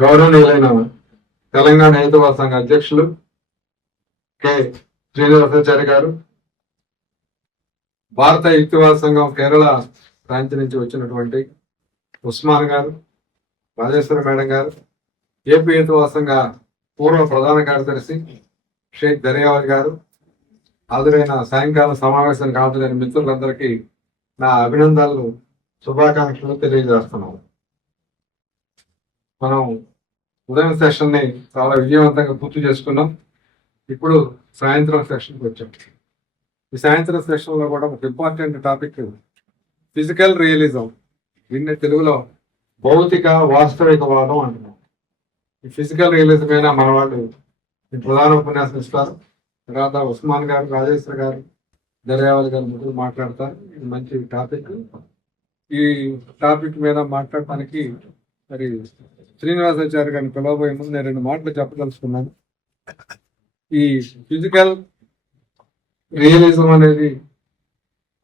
గౌరవనీయులైన తెలంగాణ హేతువాద సంఘ అధ్యక్షులు కె శ్రీనివాసాచారి గారు, భారత యుక్తివాద సంఘం కేరళ ప్రాంతం నుంచి వచ్చినటువంటి ఉస్మాన్ గారు, రాజేశ్వర మేడం గారు, ఏపీ హేతువాద సంఘ పూర్వ ప్రధాన కార్యదర్శి షేక్ దర్యావత్ గారు, హాజరైన సాయంకాల సమావేశానికి హాజరైన మిత్రులందరికీ నా అభినందనలు, శుభాకాంక్షలు తెలియజేస్తున్నాం. మనం ఉదయం సెషన్ ని చాలా విజయవంతంగా పూర్తి చేసుకున్నాం. ఇప్పుడు సాయంత్రం సెషన్కి వచ్చాం. ఈ సాయంత్రం సెషన్ లో కూడా ఒక ఇంపార్టెంట్ టాపిక్ ఫిజికల్ రియలిజం, దీన్ని తెలుగులో భౌతిక వాస్తవికవాదం అంటున్నాం. ఈ ఫిజికల్ రియలిజం అయినా మన వాళ్ళు ఈ ప్రధాన ఉపన్యాసం ఇస్తారు. తర్వాత ఉస్మాన్ గారు, రాజేశ్వర్ గారు, దర్యావత్ గారు ముందు మాట్లాడతారు. ఇది మంచి టాపిక్. ఈ టాపిక్ మీద మాట్లాడటానికి మరి శ్రీనివాసాచారి గారిని పిలవబోయే ముందు నేను 2 మాటలు చెప్పదలుచుకున్నాను. ఈ ఫిజికల్ రియలిజం అనేది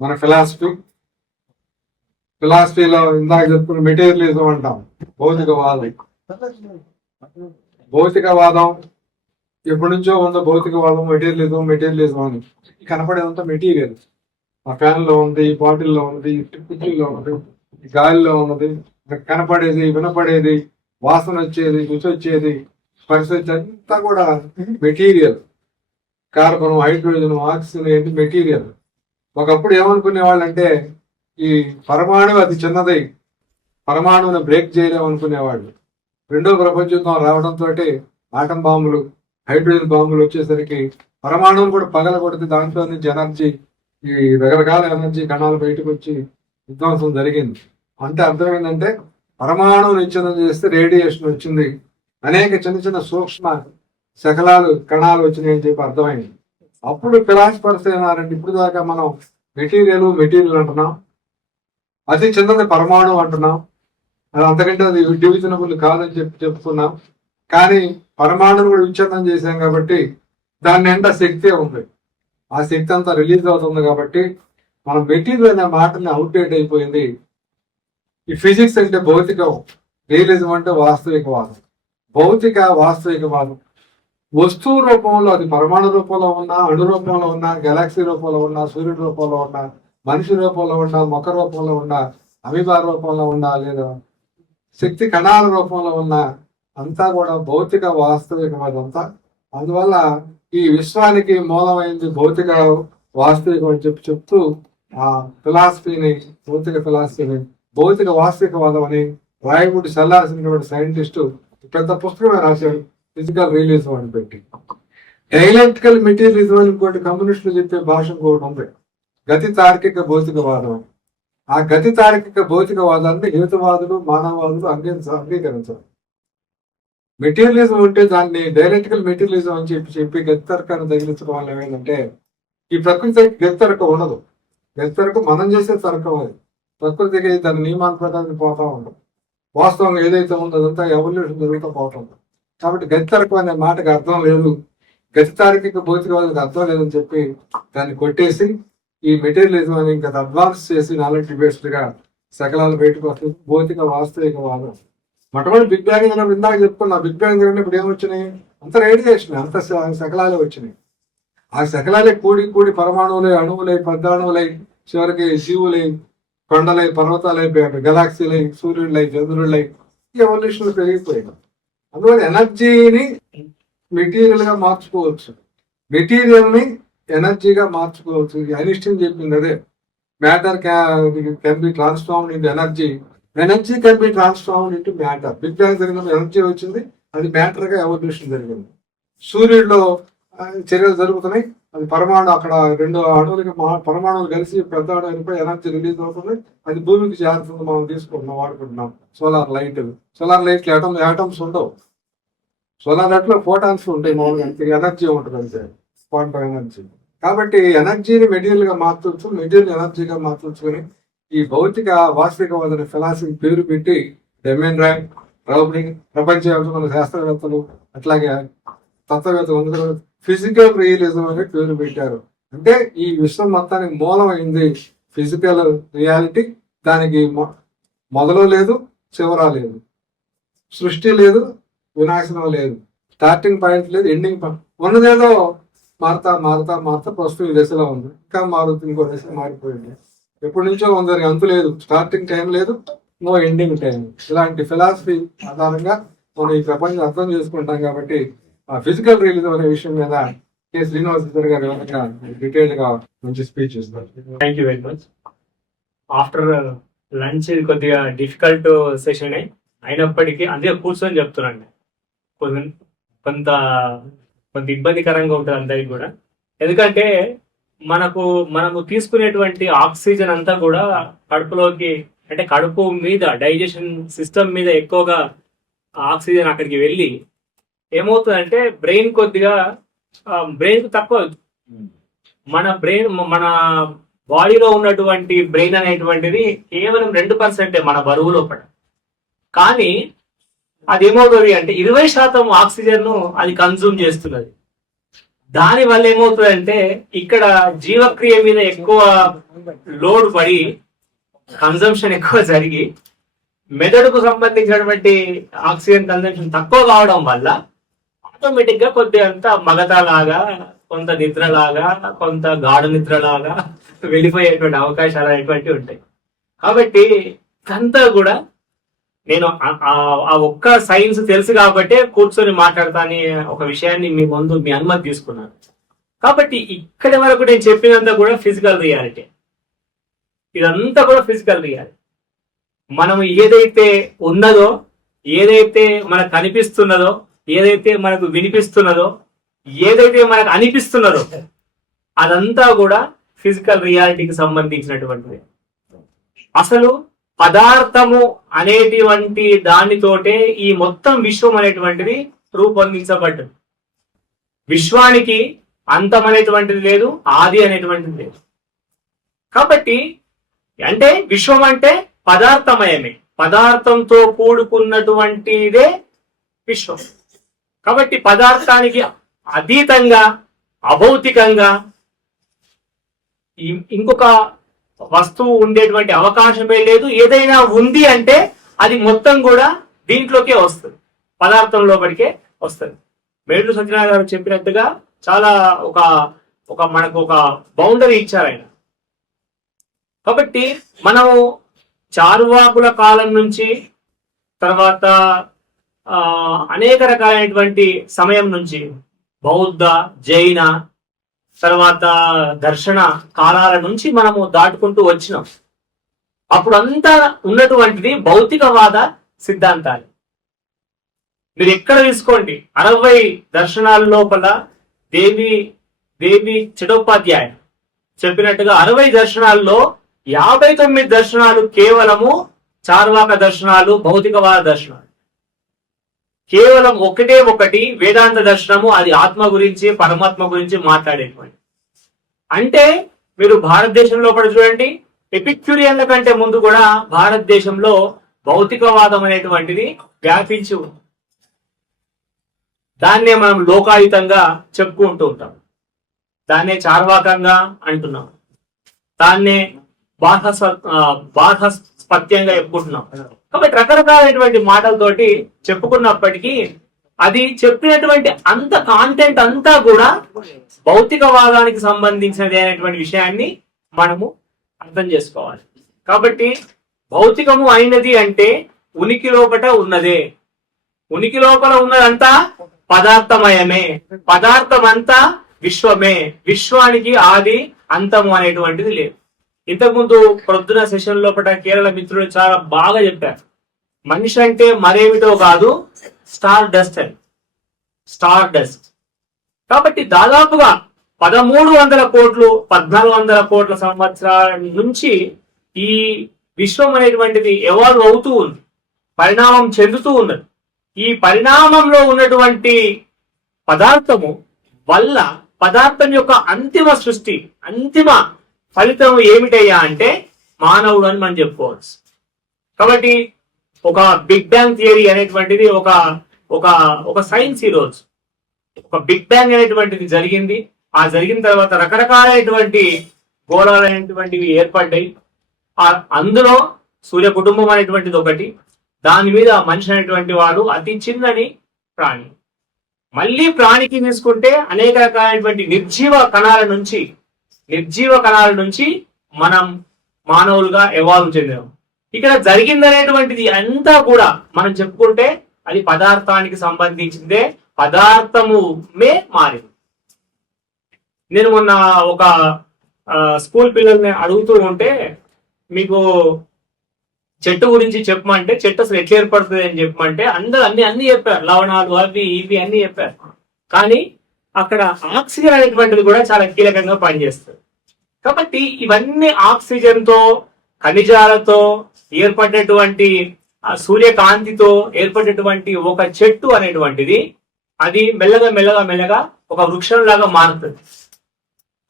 మన ఫిలాసఫీలో ఇందాక చెప్పుకున్న మెటీరియలిజం అంటాం. భౌతికవాదం ఎప్పటి నుంచో ఉందో. భౌతికవాదం, మెటీరియలిజం అని కనపడేదంతా మెటీరియల్. ఆ ఫ్యాన్ లో ఉంది, ఈ బాటిల్లో ఉంది, కుర్చీలో ఉంది, ఈ గాలిలో ఉన్నది, కనపడేది, వినపడేది, వాసన వచ్చేది, రుచి వచ్చేది, స్పర్శ వచ్చేది, అంతా కూడా మెటీరియల్. కార్బన్, హైడ్రోజన్, ఆక్సిజన్ ఏంటి మెటీరియల్. ఒకప్పుడు ఏమనుకునే వాళ్ళంటే ఈ పరమాణువు అతి చిన్నది, పరమాణువుని బ్రేక్ చేయలేము అనుకునేవాళ్ళు. 2వ ప్రపంచ యుద్ధం రావడంతో ఆటం బాంబులు, హైడ్రోజన్ బాంబులు వచ్చేసరికి పరమాణువులు కూడా పగలగొడితే దాంట్లో నుంచి ఎనర్జీ, ఈ రకరకాల ఎనర్జీ కణాలు బయటకు వచ్చి విధ్వంసం జరిగింది. అంటే అర్థం ఏంటంటే పరమాణువుని విచ్ఛిన్నం చేస్తే రేడియేషన్ వచ్చింది, అనేక చిన్న చిన్న సూక్ష్మ శకలాలు, కణాలు వచ్చినాయి అని చెప్పి అర్థమైంది. అప్పుడు ఫిలాసఫర్స్ ఏమన్నారంటే ఇప్పుడు దాకా మనం మెటీరియల్ అంటున్నాం, అతి చిన్నది పరమాణువు అంటున్నాం, అది అంతకంటే అది డివిజనబుల్ కాదని చెప్పుకున్నాం. కానీ పరమాణువుని కూడా విచ్ఛిన్నం చేశాం కాబట్టి దాని నిండా శక్తి ఉంది. ఆ శక్తి అంతా రిలీజ్ అవుతుంది కాబట్టి మనం మెటీరియల్ అనే మాటని అవుట్డేట్ అయిపోయింది. ఈ ఫిజిక్స్ అంటే భౌతికం, రియలిజం అంటే వాస్తవికవాదం. భౌతిక వాస్తవికవాదం వస్తువు రూపంలో, అది పరమాణు రూపంలో ఉన్నా, అణు రూపంలో ఉన్నా, గెలాక్సీ రూపంలో ఉన్నా, సూర్యుడి రూపంలో ఉన్నా, మనిషి రూపంలో ఉన్నా, మొక్క రూపంలో ఉన్నా, అమీబా రూపంలో ఉన్నా, లేదా శక్తి కణాల రూపంలో ఉన్నా, అంతా కూడా భౌతిక వాస్తవికవాదం అంతా. అందువల్ల ఈ విశ్వానికి మూలమైంది భౌతిక వాస్తవికం అని చెప్తూ ఆ ఫిలాసఫీని, భౌతిక వాస్తవికవాదం అని రాయబూడి చల్లాల్సినటువంటి సైంటిస్టు పెద్ద పుస్తకమే రాశాడు, ఫిజికల్ రియలిజం అని పెట్టి. డైలెక్టికల్ మెటీరియలిజం అని ఇంకోటి కమ్యూనిస్టులు చెప్పే భాష ఇంకోటి ఉంది, గతి తార్కిక భౌతికవాదం. ఆ గతి తార్కిక భౌతికవాదాన్ని హేతువాదులు, మానవవాదులు అంగీకరించారు. మెటీరియలిజం ఉంటే దాన్ని డైలెక్టికల్ మెటీరియలిజం అని చెప్పి గతి తర్కాన్ని తగిలించడం వల్ల ఏమైందంటే ఈ ప్రకృతికి గతి తర్కం ఉండదు. గతి తర్కం మనం చేసే తర్కం. అది ప్రకృతికి దాని నియమాల ప్రకారం పోతా ఉండదు. వాస్తవంగా ఏదైతే ఉందో అదంతా ఎవల్యూషన్ జరుగుతూ పోతుంది. కాబట్టి గతి తర్కం అనే మాటకి అర్థం లేదు, గతి తార్కిక భౌతికవాదానికి అర్థం లేదని చెప్పి దాన్ని కొట్టేసి ఈ మెటీరియలిజం అని ఇంకా అడ్వాన్స్ చేసి నాలెడ్జ్ బేస్డ్ గా శకలాలు బయటకు వస్తుంది. భౌతిక వాస్తవికవాదం మొట్టమొదటి బిగ్ బ్యాంగ్ అన్నప్పుడు ఇందాక చెప్పుకున్నా, బిగ్ బ్యాంగ్ ఇప్పుడు ఏమొచ్చినాయి, అంత రేడియేషన్, అంత శకలాలే వచ్చినాయి. ఆ శకలాలే కూడి పరమాణువులై, అణువులై, పెద్దాణువులై, చివరికి జీవులై, కొండలై, పర్వతాలై, గెలాక్సీలై, సూర్యుడులై, చంద్రులై, ఎవల్యూషన్ పెరిగిపోయాయి. అందువల్ల ఎనర్జీని మెటీరియల్ గా మార్చుకోవచ్చు, మెటీరియల్ ని ఎనర్జీగా మార్చుకోవచ్చు. ఐన్స్టీన్ చెప్పింది అదే, matter can be transformed into energy can be transformed into matter. Big bang జరిగినప్పుడు ఎనర్జీ వచ్చింది, అది మ్యాటర్ గా ఎవల్యూషన్ జరిగింది. సూర్యుడిలో చర్యలు జరుగుతున్నాయి, అది పరమాణు, అక్కడ 2 అణువులకి పరమాణువులు కలిసి పెద్ద అణువులపై ఎనర్జీ రిలీజ్ అవుతుంది, అది భూమికి చేరుతుంది. మనం తీసుకుంటున్నాం, వాడుకుంటున్నాం. సోలార్ లైట్ యాటమ్స్ ఉండవు. సోలార్ లైట్ లో ఫోటాన్స్ ఉంటాయి, మామూలుగా ఎనర్జీ ఉంటుంది అంతే, క్వాంటం ఎనర్జీ. కాబట్టి ఎనర్జీని మెటీరియల్ గా మార్చవచ్చు, మెటీరియల్ ఎనర్జీగా మార్చవచ్చుకొని ఈ భౌతిక వాస్తవికవాద ఫిలాసఫీ పేరు పెట్టి డెమెన్ రాయ్, ప్రపంచవ్యాప్తంగా శాస్త్రవేత్తలు, అట్లాగే తత్వవేత్తలు ఫిజికల్ రియలిజం అనే పేరు పెట్టారు. అంటే ఈ విశ్వం మొత్తానికి మూలమైంది ఫిజికల్ రియాలిటీ. దానికి మొదలు లేదు, చివర లేదు, సృష్టి లేదు, వినాశనం లేదు, స్టార్టింగ్ పాయింట్ లేదు, ఎండింగ్ పాయింట్ ఉన్నదేదో మారుతా మారుతా మారుతా ప్రస్తుతం ఈ దశలో ఉంది, ఇంకా మారుతుంది, ఇంకో దశ మారిపోయింది. ఎప్పటి నుంచో ఉంది, దానికి అంతు లేదు, స్టార్టింగ్ టైం లేదు, నో ఎండింగ్ టైం. ఇలాంటి ఫిలాసఫీ ఆధారంగా మనం ఈ ప్రపంచం అర్థం చేసుకుంటాం. కాబట్టి ఆ ఫిజికల్ రియలిజం అనే విషయం మీద కె. శ్రీనివాసరావు గారు వివరంగా డీటెయిల్డ్ గా మంచి స్పీచ్ ఇస్తారు. Thank you very much. After lunch కొద్దిగా డిఫికల్ట్ సెషన్ అయినప్పటికీ అందుకే కూర్చొని చెప్తున్నాండి. కొంత కొంత ఇబ్బందికరంగా ఉంటుంది అందరికి కూడా. ఎందుకంటే మనము తీసుకునేటువంటి ఆక్సిజన్ అంతా కూడా కడుపులోకి, అంటే కడుపు మీద డైజెషన్ సిస్టమ్ మీద ఎక్కువగా ఆక్సిజన్ అక్కడికి వెళ్ళి ఏమవుతుందంటే బ్రెయిన్ కొద్దిగా బ్రెయిన్ తక్కువ. మన బాడీలో ఉన్నటువంటి బ్రెయిన్ అనేటువంటిది కేవలం 2% మన బరువు లోపల. కానీ అది ఏమవుతుంది అంటే 20% ఆక్సిజన్ అది కన్జ్యూమ్ చేస్తున్నది. దాని వల్ల ఏమవుతుందంటే ఇక్కడ జీవక్రియ మీద ఎక్కువ లోడ్ పడి కన్జంప్షన్ ఎక్కువ జరిగి మెదడుకు సంబంధించినటువంటి ఆక్సిజన్ కన్జంప్షన్ తక్కువ కావడం వల్ల ఆటోమేటిక్ గా కొద్దిగా మగతలాగా, కొంత నిద్రలాగా, కొంత గాఢ నిద్రలాగా వెళ్ళిపోయేటువంటి అవకాశాలు అనేటువంటివి ఉంటాయి. కాబట్టి అంతా కూడా నేను ఆ ఒక్క సైన్స్ తెలుసు కాబట్టి కూర్చొని మాట్లాడతాని ఒక విషయాన్ని మీ ముందు మీ అనుమతి తీసుకున్నాను. కాబట్టి ఇక్కడి వరకు నేను చెప్పినంత కూడా ఫిజికల్ రియాలిటీ. ఇదంతా కూడా ఫిజికల్ రియాలిటీ. మనం ఏదైతే ఉన్నదో, ఏదైతే మనకు కనిపిస్తున్నదో, ఏదైతే మనకు వినిపిస్తున్నదో, ఏదైతే మనకు అనిపిస్తున్నదో అదంతా కూడా ఫిజికల్ రియాలిటీకి సంబంధించినటువంటిది. అసలు పదార్థము అనేటువంటి దానితోటే ఈ మొత్తం విశ్వం అనేటువంటిది రూపొందించబడ్డది. విశ్వానికి అంతం అనేటువంటిది లేదు, ఆది అనేటువంటిది లేదు. కాబట్టి అంటే విశ్వం అంటే పదార్థమయమే, పదార్థంతో కూడుకున్నటువంటిదే విశ్వం. కాబట్టి పదార్థానికి అతీతంగా, అభౌతికంగా ఇంకొక వస్తువు ఉండేటువంటి అవకాశమే లేదు. ఏదైనా ఉంది అంటే అది మొత్తం కూడా దీంట్లోకే వస్తుంది, పదార్థం లోపలికే వస్తుంది. మేడు సత్యనారాయణ గారు చెప్పినట్టుగా చాలా మనకు ఒక బౌండరీ ఇచ్చారు ఆయన. కాబట్టి మనము చార్వాకుల కాలం నుంచి తర్వాత అనేక రకాలైనటువంటి సమయం నుంచి బౌద్ధ, జైన, తర్వాత దర్శన కాలాల నుంచి మనము దాటుకుంటూ వచ్చినాం. అప్పుడు అంతా ఉన్నటువంటిది భౌతికవాద సిద్ధాంతాలు. మీరు ఎక్కడ తీసుకోండి, 60 దర్శనాల లోపల దేవి చటోపాధ్యాయ చెప్పినట్టుగా 60 దర్శనాల్లో 59 దర్శనాలు కేవలము చార్వాక దర్శనాలు, భౌతికవాద దర్శనాలు. కేవలం ఒకటి వేదాంత దర్శనము, అది ఆత్మ గురించి, పరమాత్మ గురించి మాట్లాడేటువంటి. అంటే మీరు భారతదేశంలో కూడా చూడండి, ఎపిక్యూరియన్ల కంటే ముందు కూడా భారతదేశంలో భౌతికవాదం అనేటువంటిది వ్యాపించి ఉంది. దాన్నే మనం లోకాయుతంగా చెప్పుకుంటూ ఉంటాం, దాన్నే చార్వాకంగా అంటున్నాం, దాన్నే బాధస్పత్యంగా చెప్పుకుంటున్నాం. కాబట్టి రకరకాలైనటువంటి మాటలతోటి చెప్పుకున్నప్పటికీ అది చెప్పినటువంటి అంత కాంటెంట్ అంతా కూడా భౌతికవాదానికి సంబంధించినది అనేటువంటి విషయాన్ని మనము అర్థం చేసుకోవాలి. కాబట్టి భౌతికము అయినది అంటే ఉనికి లోపట ఉన్నదే, ఉనికి లోపల ఉన్నదంతా పదార్థమయమే, పదార్థం అంతా విశ్వమే, విశ్వానికి ఆది అంతము అనేటువంటిది లేదు. ఇంతకుముందు ప్రొద్దున సెషన్ లోపల కేరళ మిత్రులు చాలా బాగా చెప్పారు, మనిషి అంటే మరేమిటో కాదు, స్టార్ డస్ట్ అని. Star dust. కాబట్టి దాదాపుగా 1300 కోట్లు 1400 కోట్ల సంవత్సరాల నుంచి ఈ విశ్వం అనేటువంటిది ఎవాల్వ్ అవుతూ ఉంది, పరిణామం చెందుతూ ఉన్నది. ఈ పరిణామంలో ఉన్నటువంటి పదార్థము వల్ల పదార్థం యొక్క అంతిమ సృష్టి, అంతిమ ఫలితం ఏమిటయ్యా అంటే మానవుడు అని మనం చెప్పుకోవచ్చు. కాబట్టి ఒక బిగ్ బ్యాంగ్ థియరీ అనేటువంటిది ఒక సైన్స్. ఈ రోజు ఒక బిగ్ బ్యాంగ్ అనేటువంటిది జరిగింది. ఆ జరిగిన తర్వాత రకరకాలైనటువంటి గోళాలైనటువంటివి ఏర్పడ్డాయి. అందులో సూర్య కుటుంబం అనేటువంటిది ఒకటి, దాని మీద మనిషి అనేటువంటి వాడు అతి చిన్నని ప్రాణి. మళ్ళీ ప్రాణికి తీసుకుంటే అనేక రకాలైనటువంటి నిర్జీవ కణాల నుంచి మనం మానవులుగా ఎవాల్వ్ చెందాం. ఇక్కడ జరిగిందనేటువంటిది అంతా కూడా మనం చెప్పుకుంటే అది పదార్థానికి సంబంధించిందే, పదార్థముమే మారింది. నేను మొన్న ఒక స్కూల్ పిల్లల్ని అడుగుతూ ఉంటే, మీకు చెట్టు గురించి చెప్పమంటే, చెట్టు అసలు ఎట్లా ఏర్పడుతుంది అని చెప్పమంటే అందరూ అన్ని చెప్పారు, లవణాలు అవి ఇవి అన్ని చెప్పారు. కానీ అక్కడ ఆక్సిజన్ అనేటువంటిది కూడా చాలా కీలకంగా పనిచేస్తుంది. కాబట్టి ఇవన్నీ ఆక్సిజన్ తో, ఖనిజాలతో ఏర్పడినటువంటి సూర్యకాంతితో ఏర్పడినటువంటి ఒక చెట్టు అనేటువంటిది అది మెల్లగా ఒక వృక్షం లాగా మారుతుంది.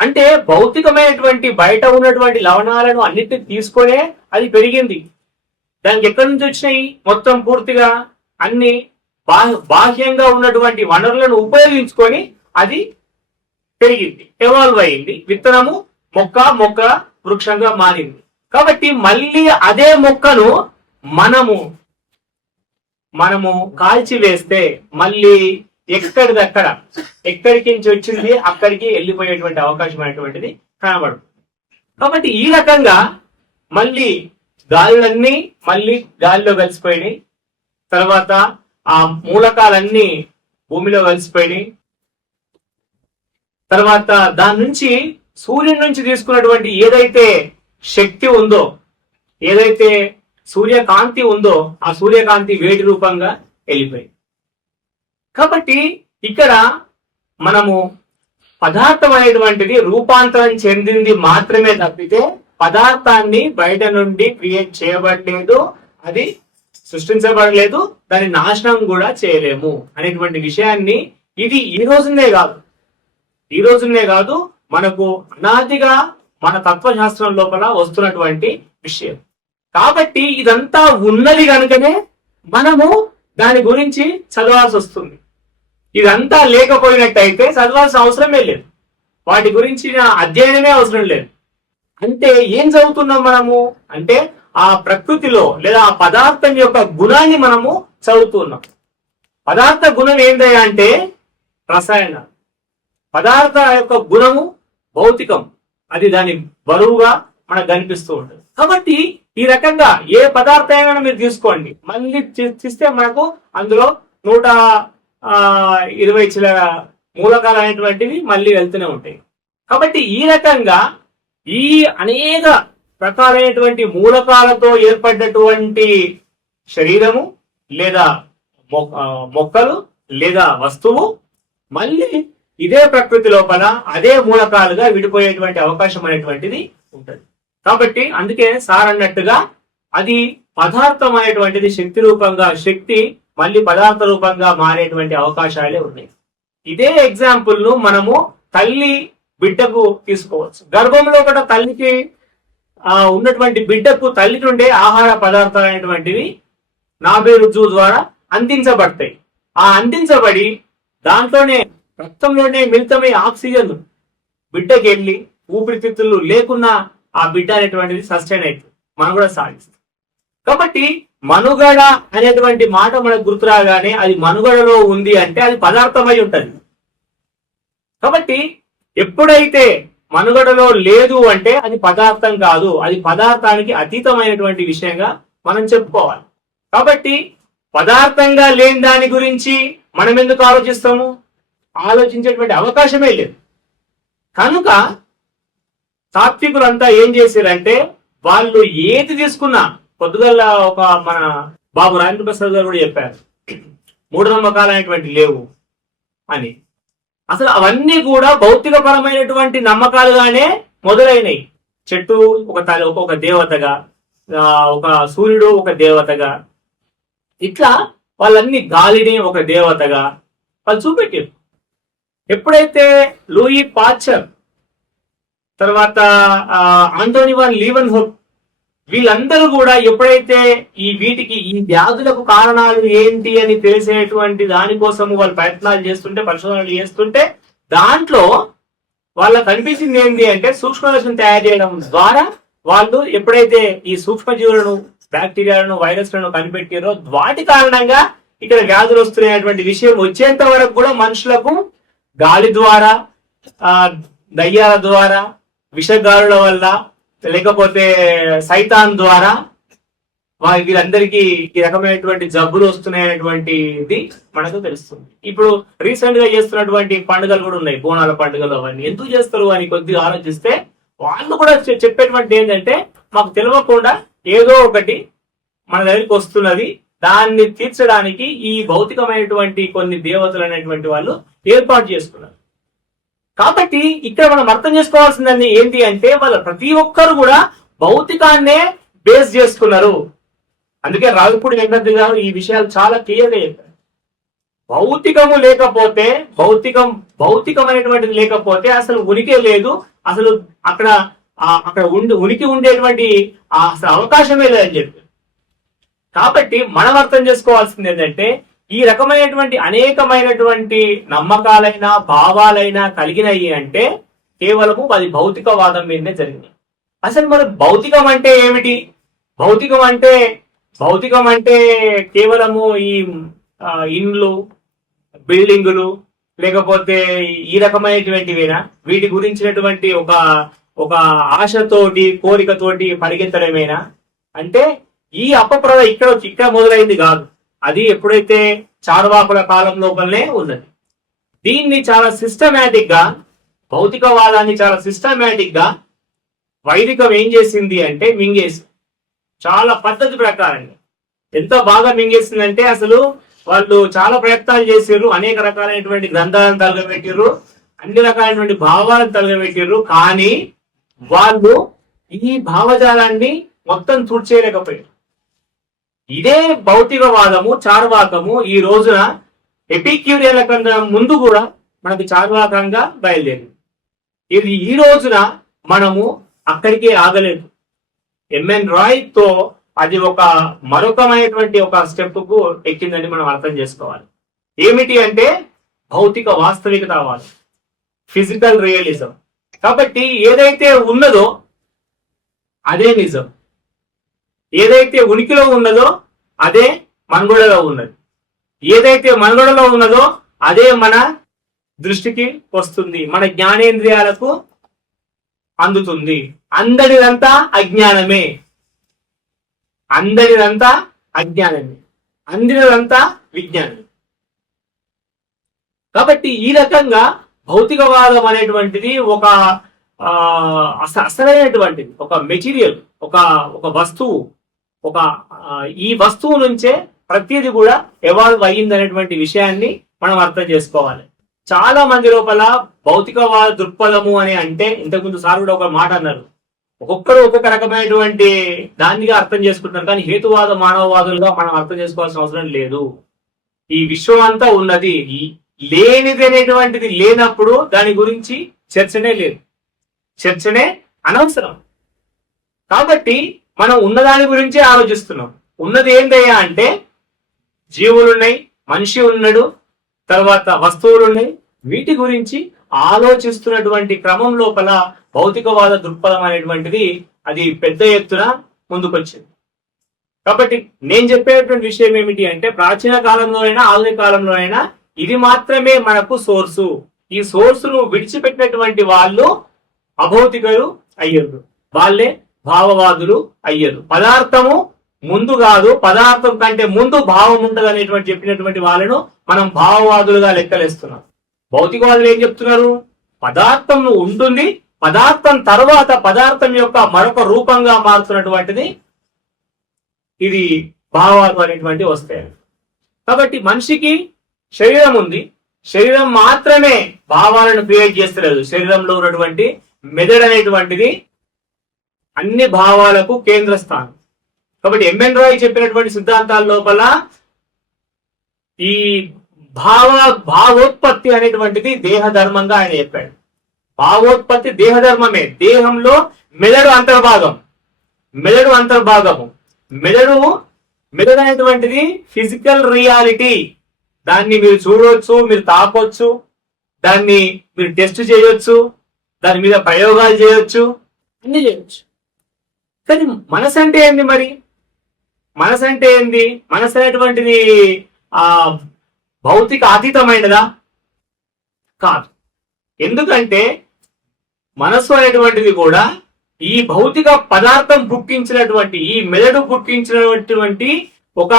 అంటే భౌతికమైనటువంటి బయట ఉన్నటువంటి లవణాలను అన్నిటిని తీసుకొనే అది పెరిగింది. దానికి ఎక్కడి నుంచి వచ్చినాయి? మొత్తం పూర్తిగా అన్ని బాహ్యంగా ఉన్నటువంటి వనరులను ఉపయోగించుకొని అది పెరిగింది, ఎవాల్వ్ అయింది. విత్తనము మొక్క వృక్షంగా మారింది. కాబట్టి మళ్ళీ అదే మొక్కను మనము కాల్చి వేస్తే మళ్ళీ ఎక్కడికి నుంచి వచ్చింది అక్కడికి వెళ్ళిపోయేటువంటి అవకాశం అనేటువంటిది కనబడుతుంది. కాబట్టి ఈ రకంగా మళ్ళీ గాలులన్నీ గాలిలో కలిసిపోయినాయి. తర్వాత ఆ మూలకాలన్నీ భూమిలో కలిసిపోయినాయి. తర్వాత దాని నుంచి సూర్యుడి నుంచి తీసుకున్నటువంటి ఏదైతే శక్తి ఉందో, ఏదైతే సూర్యకాంతి ఉందో, ఆ సూర్యకాంతి వేడి రూపంగా వెళ్ళిపోయింది. కాబట్టి ఇక్కడ మనము పదార్థం అనేటువంటిది రూపాంతరం చెందింది మాత్రమే తప్పితే పదార్థాన్ని బయట నుండి క్రియేట్ చేయబడలేదు, అది సృష్టించబడలేదు, దాని నాశనం కూడా చేయలేము అనేటువంటి విషయాన్ని ఇది ఈ రోజునే కాదు మనకు అనాదిగా మన తత్వశాస్త్రం లోపల వస్తున్నటువంటి విషయం. కాబట్టి ఇదంతా ఉన్నది కనుకనే మనము దాని గురించి చదవాల్సి వస్తుంది. ఇదంతా లేకపోయినట్టయితే చదవాల్సిన అవసరమే లేదు, వాటి గురించి అధ్యయనమే అవసరం లేదు. అంటే ఏం చదువుతున్నాం మనము అంటే ఆ ప్రకృతిలో లేదా ఆ పదార్థం యొక్క గుణాన్ని మనము చదువుతున్నాం. పదార్థ గుణం ఏంటంటే అంటే రసాయన. పదార్థ యొక్క గుణము భౌతికం, అది దాని బరువుగా మనకు కనిపిస్తూ ఉంటుంది. కాబట్టి ఈ రకంగా ఏ పదార్థమైనా మీరు తీసుకోండి, మళ్ళీ తీస్తే మనకు అందులో 120 చిల్లర మూలకాలు అనేటువంటివి మళ్ళీ వెళ్తూనే ఉంటాయి. కాబట్టి ఈ రకంగా ఈ అనేక రకాలైనటువంటి మూలకాలతో ఏర్పడినటువంటి శరీరము లేదా మొక్కలు లేదా వస్తువు మళ్ళీ ఇదే ప్రకృతి లోపల అదే మూలకాలుగా విడిపోయేటువంటి అవకాశం అనేటువంటిది ఉంటుంది. కాబట్టి అందుకే సార్ అన్నట్టుగా అది పదార్థం అనేటువంటిది శక్తి రూపంగా, శక్తి మళ్ళీ పదార్థ రూపంగా మారేటువంటి అవకాశాలే ఉన్నాయి. ఇదే ఎగ్జాంపుల్ ను మనము తల్లి బిడ్డకు తీసుకోవచ్చు. గర్భంలో కూడా తల్లికి ఉన్నటువంటి బిడ్డకు తల్లి నుండే ఆహార పదార్థాలు అనేటువంటివి నాభి రుజువు ద్వారా అందించబడతాయి. ఆ అందించబడి దాంట్లోనే రక్తంలోనే మిళితమై ఆక్సిజన్ బిడ్డకి వెళ్ళి ఊపిరితిత్తులు లేకున్నా ఆ బిడ్డ అనేటువంటిది సస్టైన్ అవుతుంది, మనం కూడా సాధిస్తాం. కాబట్టి మనుగడ అనేటువంటి మాట మనకు గుర్తురాగానే అది మనుగడలో ఉంది అంటే అది పదార్థమై ఉంటది. కాబట్టి ఎప్పుడైతే మనుగడలో లేదు అంటే అది పదార్థం కాదు, అది పదార్థానికి అతీతమైనటువంటి విషయంగా మనం చెప్పుకోవాలి. కాబట్టి పదార్థంగా లేని దాని గురించి మనం ఎందుకు ఆలోచిస్తాము? ఆలోచించేటువంటి అవకాశమే లేదు. కనుక తాత్వికులంతా ఏం చేశారంటే వాళ్ళు ఏది తీసుకున్నా, పొద్దుగల ఒక మన బాబు రాజేంద్ర ప్రసాద్ గారు కూడా చెప్పారు, మూఢనమ్మకాలు అనేటువంటి లేవు అని. అసలు అవన్నీ కూడా భౌతిక పరమైనటువంటి నమ్మకాలుగానే మొదలైనవి. చెట్టు ఒక దేవతగా, ఒక సూర్యుడు ఒక దేవతగా, ఇట్లా వాళ్ళన్ని గాలిని ఒక దేవతగా వాళ్ళు చూపెట్టారు. ఎప్పుడైతే లూయి పాశ్చర్ తర్వాత ఆంటోనీ వాన్ లీవెన్హోఫ్ వీళ్ళందరూ కూడా ఎప్పుడైతే ఈ వ్యాధులకు కారణాలు ఏంటి అని తెలిసేటువంటి దానికోసము వాళ్ళు ప్రయత్నాలు చేస్తుంటే, పరిశోధనలు చేస్తుంటే, దాంట్లో వాళ్ళకి కనిపించింది ఏంటి అంటే సూక్ష్మదర్శనం తయారు చేయడం ద్వారా వాళ్ళు ఎప్పుడైతే ఈ సూక్ష్మజీవులను, బ్యాక్టీరియాలను, వైరస్లను కనిపెట్టారో వాటి కారణంగా ఇక్కడ వ్యాధులు వస్తున్నాయనేటువంటి విషయం వచ్చేంత వరకు కూడా మనుషులకు గాలి ద్వారా, దయ్యాల ద్వారా, విషగాలుల వల్ల, లేకపోతే సైతాన్ ద్వారా వీళ్ళందరికీ ఈ రకమైనటువంటి జబ్బులు వస్తున్నాయనేటువంటిది మనకు తెలుస్తుంది. ఇప్పుడు రీసెంట్ గా చేస్తున్నటువంటి పండుగలు కూడా ఉన్నాయి, బోనాల పండుగలు. అవన్నీ ఎందుకు చేస్తారు అని కొద్దిగా ఆలోచిస్తే వాళ్ళు కూడా చెప్పేటువంటి ఏంటంటే, మాకు తెలియకుండా ఏదో ఒకటి మన దగ్గరికి వస్తున్నది, దాన్ని తీర్చడానికి ఈ భౌతికమైనటువంటి కొన్ని దేవతలు అనేటువంటి వాళ్ళు ఏర్పాటు చేసుకున్నారు. కాబట్టి ఇక్కడ మనం అర్థం చేసుకోవాల్సిందని ఏంటి అంటే, వాళ్ళ ప్రతి ఒక్కరు కూడా భౌతికాన్నే బేస్ చేసుకున్నారు. అందుకే రావిపూడి వెంకట గారు ఈ విషయాలు చాలా క్లియర్గా చెప్పారు. భౌతికము లేకపోతే, భౌతికమైనటువంటిది లేకపోతే అసలు ఉనికి లేదు, అసలు అక్కడ ఉనికి ఉండేటువంటి అసలు అవకాశమే లేదని చెప్పి. కాబట్టి మనం అర్థం చేసుకోవాల్సింది ఏంటంటే, ఈ రకమైనటువంటి అనేకమైనటువంటి నమ్మకాలైనా భావాలైనా కలిగినాయి అంటే కేవలము అది భౌతికవాదం మీదనే జరిగింది. అసలు మరి భౌతికం అంటే ఏమిటి? భౌతికం అంటే కేవలము ఈ ఇండ్లు, బిల్డింగులు, లేకపోతే ఈ రకమైనటువంటివేనా? వీటి గురించినటువంటి ఒక ఆశతోటి, కోరికతోటి పరిగెత్తడమేనా? అంటే ఈ అపప్రద ఇక్కడ మొదలైంది కాదు, అది ఎప్పుడైతే చార్వాకుల కాలం లోపలనే ఉన్నది. దీన్ని చాలా సిస్టమేటిక్ గా, భౌతికవాదాన్ని చాలా సిస్టమేటిక్ గా వైదికం ఏం చేసింది అంటే మింగేసి, చాలా పద్ధతి ప్రకారంగా ఎంత బాగా మింగేసిందంటే, అసలు వాళ్ళు చాలా ప్రయత్నాలు చేసారు, అనేక రకాలైనటువంటి గ్రంథాలను తలగబెట్టారు, అన్ని రకాలైనటువంటి భావాలను తలగబెట్టారు. కానీ వాళ్ళు ఈ భావజాలాన్ని మొత్తం తుడిచేయలేకపోయారు. ఇదే భౌతికవాదము, చార్వాకము ఈ రోజున ఎపిక్యూరియన్ల కన్నా ముందు కూడా మనకు చార్వాకంగా బయలుదేరింది. ఇది ఈ రోజున మనము అక్కడికే ఆగలేదు. ఎంఎన్ రాయ్ తో అది మరొకమైనటువంటి ఒక స్టెప్ కు ఎక్కిందని మనం అర్థం చేసుకోవాలి. ఏమిటి అంటే భౌతిక వాస్తవికతావాదం, ఫిజికల్ రియలిజం. కాబట్టి ఏదైతే ఉన్నదో అదే నిజం, ఏదైతే ఉనికిలో ఉన్నదో అదే మనుగడలో ఉన్నది, ఏదైతే మనుగడలో ఉన్నదో అదే మన దృష్టికి వస్తుంది, మన జ్ఞానేంద్రియాలకు అందుతుంది. అందరిదంతా అజ్ఞానమే, అందినదంతా విజ్ఞానమే. కాబట్టి ఈ రకంగా భౌతికవాదం అనేటువంటిది అసలైనటువంటిది, ఒక మెటీరియల్, ఒక వస్తువు, ఈ వస్తువు నుంచే ప్రతిదీ కూడా ఎవాల్వ్ అయ్యింది అనేటువంటి విషయాన్ని మనం అర్థం చేసుకోవాలి. చాలా మంది లోపల భౌతికవాద దృక్పథము అని అంటే, ఇంతకుముందు సార్ కూడా ఒక మాట అన్నారు, ఒక్కొక్కరు ఒక్కొక్క రకమైనటువంటి దానిగా అర్థం చేసుకుంటున్నారు. కానీ హేతువాద మానవవాదులుగా మనం అర్థం చేసుకోవాల్సిన అవసరం లేదు. ఈ విశ్వం అంతా ఉన్నది, లేనిది అనేటువంటిది లేనప్పుడు దాని గురించి చర్చనే లేదు, చర్చనే అనవసరం. కాబట్టి మనం ఉన్నదాని గురించే ఆలోచిస్తున్నాం. ఉన్నది ఏంటయ్యా అంటే జీవులున్నాయి, మనిషి ఉన్నాడు, తర్వాత వస్తువులు ఉన్నాయి. వీటి గురించి ఆలోచిస్తున్నటువంటి క్రమం లోపల భౌతికవాద దృక్పథం అనేటువంటిది అది పెద్ద ఎత్తున ముందుకొచ్చింది. కాబట్టి నేను చెప్పేటువంటి విషయం ఏమిటి అంటే, ప్రాచీన కాలంలోనైనా ఆధునిక కాలంలోనైనా ఇది మాత్రమే మనకు సోర్సు. ఈ సోర్సును విడిచిపెట్టినటువంటి వాళ్ళు అభౌతికులు అయ్యారు, వాళ్ళే భావవాదులు అయ్యారు. పదార్థము ముందు కాదు, పదార్థం కంటే ముందు భావం ఉంటది అనేటువంటి చెప్పినటువంటి వాళ్ళను మనం భావవాదులుగా లెక్కలేస్తున్నాం. భౌతికవాదులు ఏం చెప్తున్నారు? పదార్థం ఉంటుంది, పదార్థం తర్వాత పదార్థం యొక్క మరొక రూపంగా మారుతున్నటువంటిది ఇది భావాలు అనేటువంటి వస్తాయి. కాబట్టి మనిషికి శరీరం ఉంది, శరీరం మాత్రమే భావాలను క్రియేట్ చేస్తలేదు. శరీరంలో ఉన్నటువంటి మెదడు అనేటువంటిది అన్ని భావాలకు కేంద్ర స్థానం. కాబట్టి ఎంఎన్ రాయ్ చెప్పినటువంటి సిద్ధాంతాల లోపల ఈ భావోత్పత్తి అనేటువంటిది దేహధర్మంగా ఆయన చెప్పాడు. భావోత్పత్తి దేహధర్మమే. దేహంలో మెదడు అంతర్భాగము. మెదడు అనేటువంటిది ఫిజికల్ రియాలిటీ. దాన్ని మీరు చూడవచ్చు, మీరు తాకొచ్చు, దాన్ని మీరు టెస్ట్ చేయొచ్చు, దాని మీద ప్రయోగాలు చేయొచ్చు, అన్ని చేయొచ్చు. కానీ మనసు అంటే ఏంది? మరి మనసు అంటే ఏంది? మనసు అనేటువంటిది ఆ భౌతిక అతీతమైనదా? కాదు. ఎందుకంటే మనస్సు అనేటువంటిది కూడా ఈ భౌతిక పదార్థం పుట్టించినటువంటి, ఈ మెదడు పుట్టించినటువంటి ఒక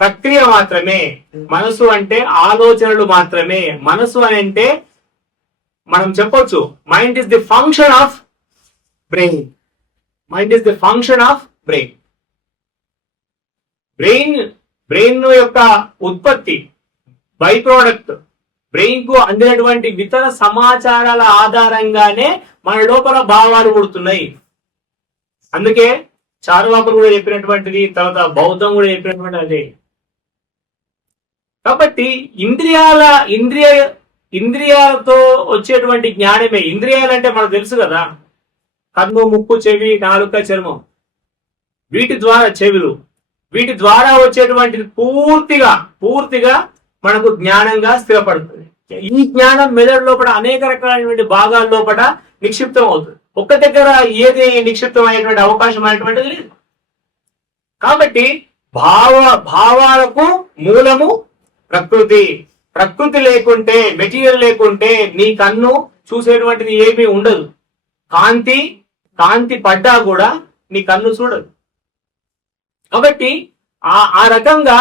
ప్రక్రియ మాత్రమే. మనసు అంటే ఆలోచనలు మాత్రమే. మనసు అని అంటే మనం చెప్పొచ్చు mind is the function of brain. Mind is the function of brain. Brain యొక్క ఉత్పత్తి, బై ప్రోడక్ట్, బ్రెయిన్ కు అందినటువంటి ఇతర సమాచారాల ఆధారంగానే మన లోపల భావాలు పుడుతున్నాయి. అందుకే చారువాకులు కూడా చెప్పినటువంటిది, తర్వాత బౌద్ధం కూడా చెప్పినటువంటి అదే. కాబట్టి ఇంద్రియాలతో వచ్చేటువంటి జ్ఞానమే. ఇంద్రియాలంటే మనకు తెలుసు కదా, కన్ను, ముక్కు, చెవి, నాలుక, చర్మం, వీటి ద్వారా, చెవులు, వీటి ద్వారా వచ్చేటువంటిది పూర్తిగా మనకు జ్ఞానంగా స్థిరపడుతుంది. ఈ జ్ఞానం మెదడు లోపల అనేక రకాలైనటువంటి భాగాల లోపల నిక్షిప్తం అవుతుంది. ఒక్క దగ్గర ఏది నిక్షిప్తం అయ్యేటువంటి అవకాశం అనేటువంటిది లేదు. కాబట్టి భావాలకు మూలము ప్రకృతి లేకుంటే, మెటీరియల్ లేకుంటే నీ కన్ను చూసేటువంటిది ఏమీ ఉండదు. కాంతి పడ్డా కూడా నీ కన్ను చూడదు. కాబట్టి ఆ రకంగా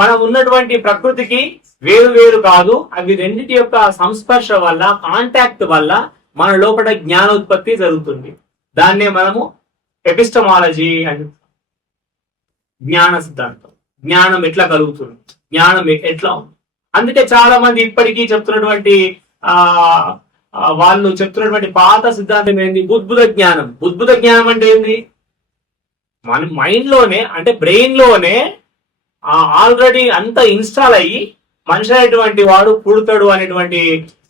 మనం ఉన్నటువంటి ప్రకృతికి వేరు కాదు. అవి రెండింటి యొక్క సంస్పర్శ వల్ల, కాంటాక్ట్ వల్ల మన లోపల జ్ఞానోత్పత్తి జరుగుతుంది. దాన్నే మనము ఎపిస్టమాలజీ అని, జ్ఞాన సిద్ధాంతం. జ్ఞానం ఎట్లా కలుగుతుంది, జ్ఞానం ఎట్లా ఉంది. అందుకే చాలా మంది ఇప్పటికీ చెప్తున్నటువంటి వాళ్ళు చెప్తున్నటువంటి పాత సిద్ధాంతం ఏంది? బుద్భుత జ్ఞానం. బుద్భుత జ్ఞానం అంటే ఏంది? మన మైండ్ లోనే, అంటే బ్రెయిన్ లోనే ఆల్రెడీ అంత ఇన్స్టాల్ అయ్యి మనిషి అనేటువంటి వాడు పుడతాడు అనేటువంటి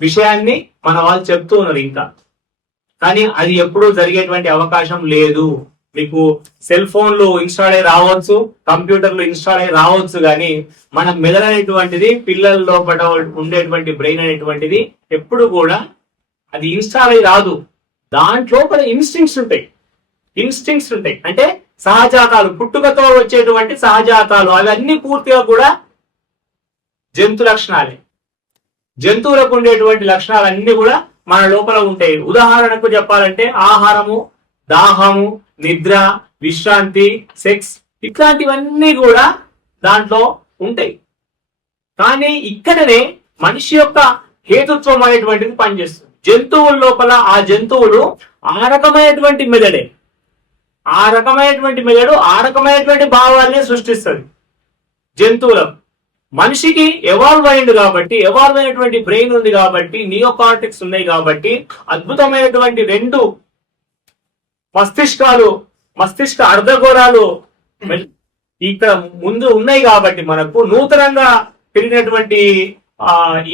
విషయాన్ని మన వాళ్ళు చెప్తూ ఉన్నారు ఇంకా. కానీ అది ఎప్పుడూ జరిగేటువంటి అవకాశం లేదు. మీకు సెల్ ఫోన్లు ఇన్స్టాల్ అయ్యి రావచ్చు, కంప్యూటర్లు ఇన్స్టాల్ అయ్యి రావచ్చు, కానీ మన మెదడు అనేటువంటిది, పిల్లల లోపల ఉండేటువంటి బ్రెయిన్ అనేటువంటిది ఎప్పుడు కూడా అది ఇన్స్టాల్ అయ్యి రాదు. దాంట్లోపల ఇన్స్టింక్ట్స్ ఉంటాయి. అంటే సహజాతాలు, పుట్టుకతో వచ్చేటువంటి సహజాతాలు, అవన్నీ పూర్తిగా కూడా జంతు లక్షణాలే. జంతువులకు ఉండేటువంటి లక్షణాలన్నీ కూడా మన లోపల ఉంటాయి. ఉదాహరణకు చెప్పాలంటే ఆహారము, దాహము, నిద్ర, విశ్రాంతి, సెక్స్, ఇట్లాంటివన్నీ కూడా దాంట్లో ఉంటాయి. కానీ ఇక్కడనే మనిషి యొక్క హేతుత్వం అనేటువంటిది పనిచేస్తుంది. జంతువుల లోపల ఆ జంతువులు ఆ రకమైనటువంటి మెదడే, ఆ రకమైనటువంటి భావాల్ని సృష్టిస్తుంది జంతువుల. మనిషికి ఎవాల్వ్ అయినటువంటి బ్రెయిన్ ఉంది కాబట్టి, నియోకార్టెక్స్ ఉన్నాయి కాబట్టి, అద్భుతమైనటువంటి 2 మస్తిష్క అర్ధగోళాలు ఇక్కడ ముందు ఉన్నాయి కాబట్టి, మనకు నూతనంగా పెరిగినటువంటి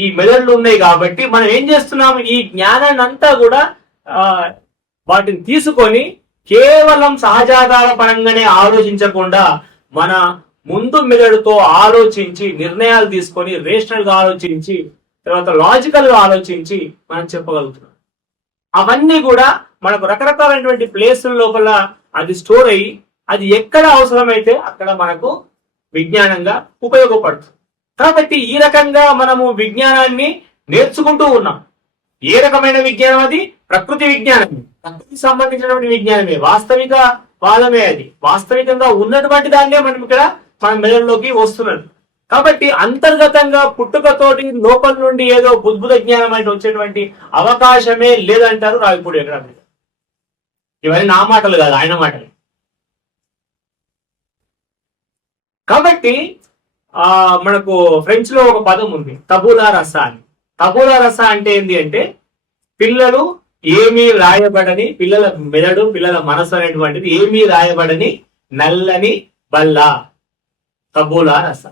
ఈ మెదళ్ళు ఉన్నాయి కాబట్టి, మనం ఏం చేస్తున్నాం? ఈ జ్ఞానాన్ని అంతా కూడా వాటిని తీసుకొని కేవలం సహజాతాల పరంగానే ఆలోచించకుండా మన ముందు మెదడుతో ఆలోచించి, నిర్ణయాలు తీసుకొని, రేషనల్ గా ఆలోచించి, తర్వాత లాజికల్ గా ఆలోచించి మనం చెప్పగలుగుతున్నాం. అవన్నీ కూడా మనకు రకరకాలైనటువంటి ప్లేసుల లోపల అది స్టోర్ అయ్యి, అది ఎక్కడ అవసరమైతే అక్కడ మనకు విజ్ఞానంగా ఉపయోగపడుతుంది. కాబట్టి ఈ రకంగా మనము విజ్ఞానాన్ని నేర్చుకుంటూ ఉన్నాం. ఏ రకమైన విజ్ఞానం? అది ప్రకృతి విజ్ఞానమే, ప్రకృతికి సంబంధించినటువంటి విజ్ఞానమే, వాస్తవిక వాదమే. అది వాస్తవికంగా ఉన్నటువంటి దాన్నే మనం ఇక్కడ మన మెదడులోకి వస్తున్నది. కాబట్టి అంతర్గతంగా పుట్టుకతోటి లోపల నుండి ఏదో బుద్భుత జ్ఞానం అంటే వచ్చేటువంటి అవకాశమే లేదంటారు రావిపూడి వెంకటరామయ్య. ఇవన్నీ నా మాటలు కాదు, ఆయన మాటలు. కాబట్టి మనకు ఫ్రెంచ్ లో ఒక పదం ఉంది, తబులా రస అని. తబులా రస అంటే ఏంటి అంటే, పిల్లలు ఏమీ రాయబడని, పిల్లల మెదడు, పిల్లల మనసు అనేటువంటిది ఏమీ రాయబడని నల్లని బల్ల, తబులా రస.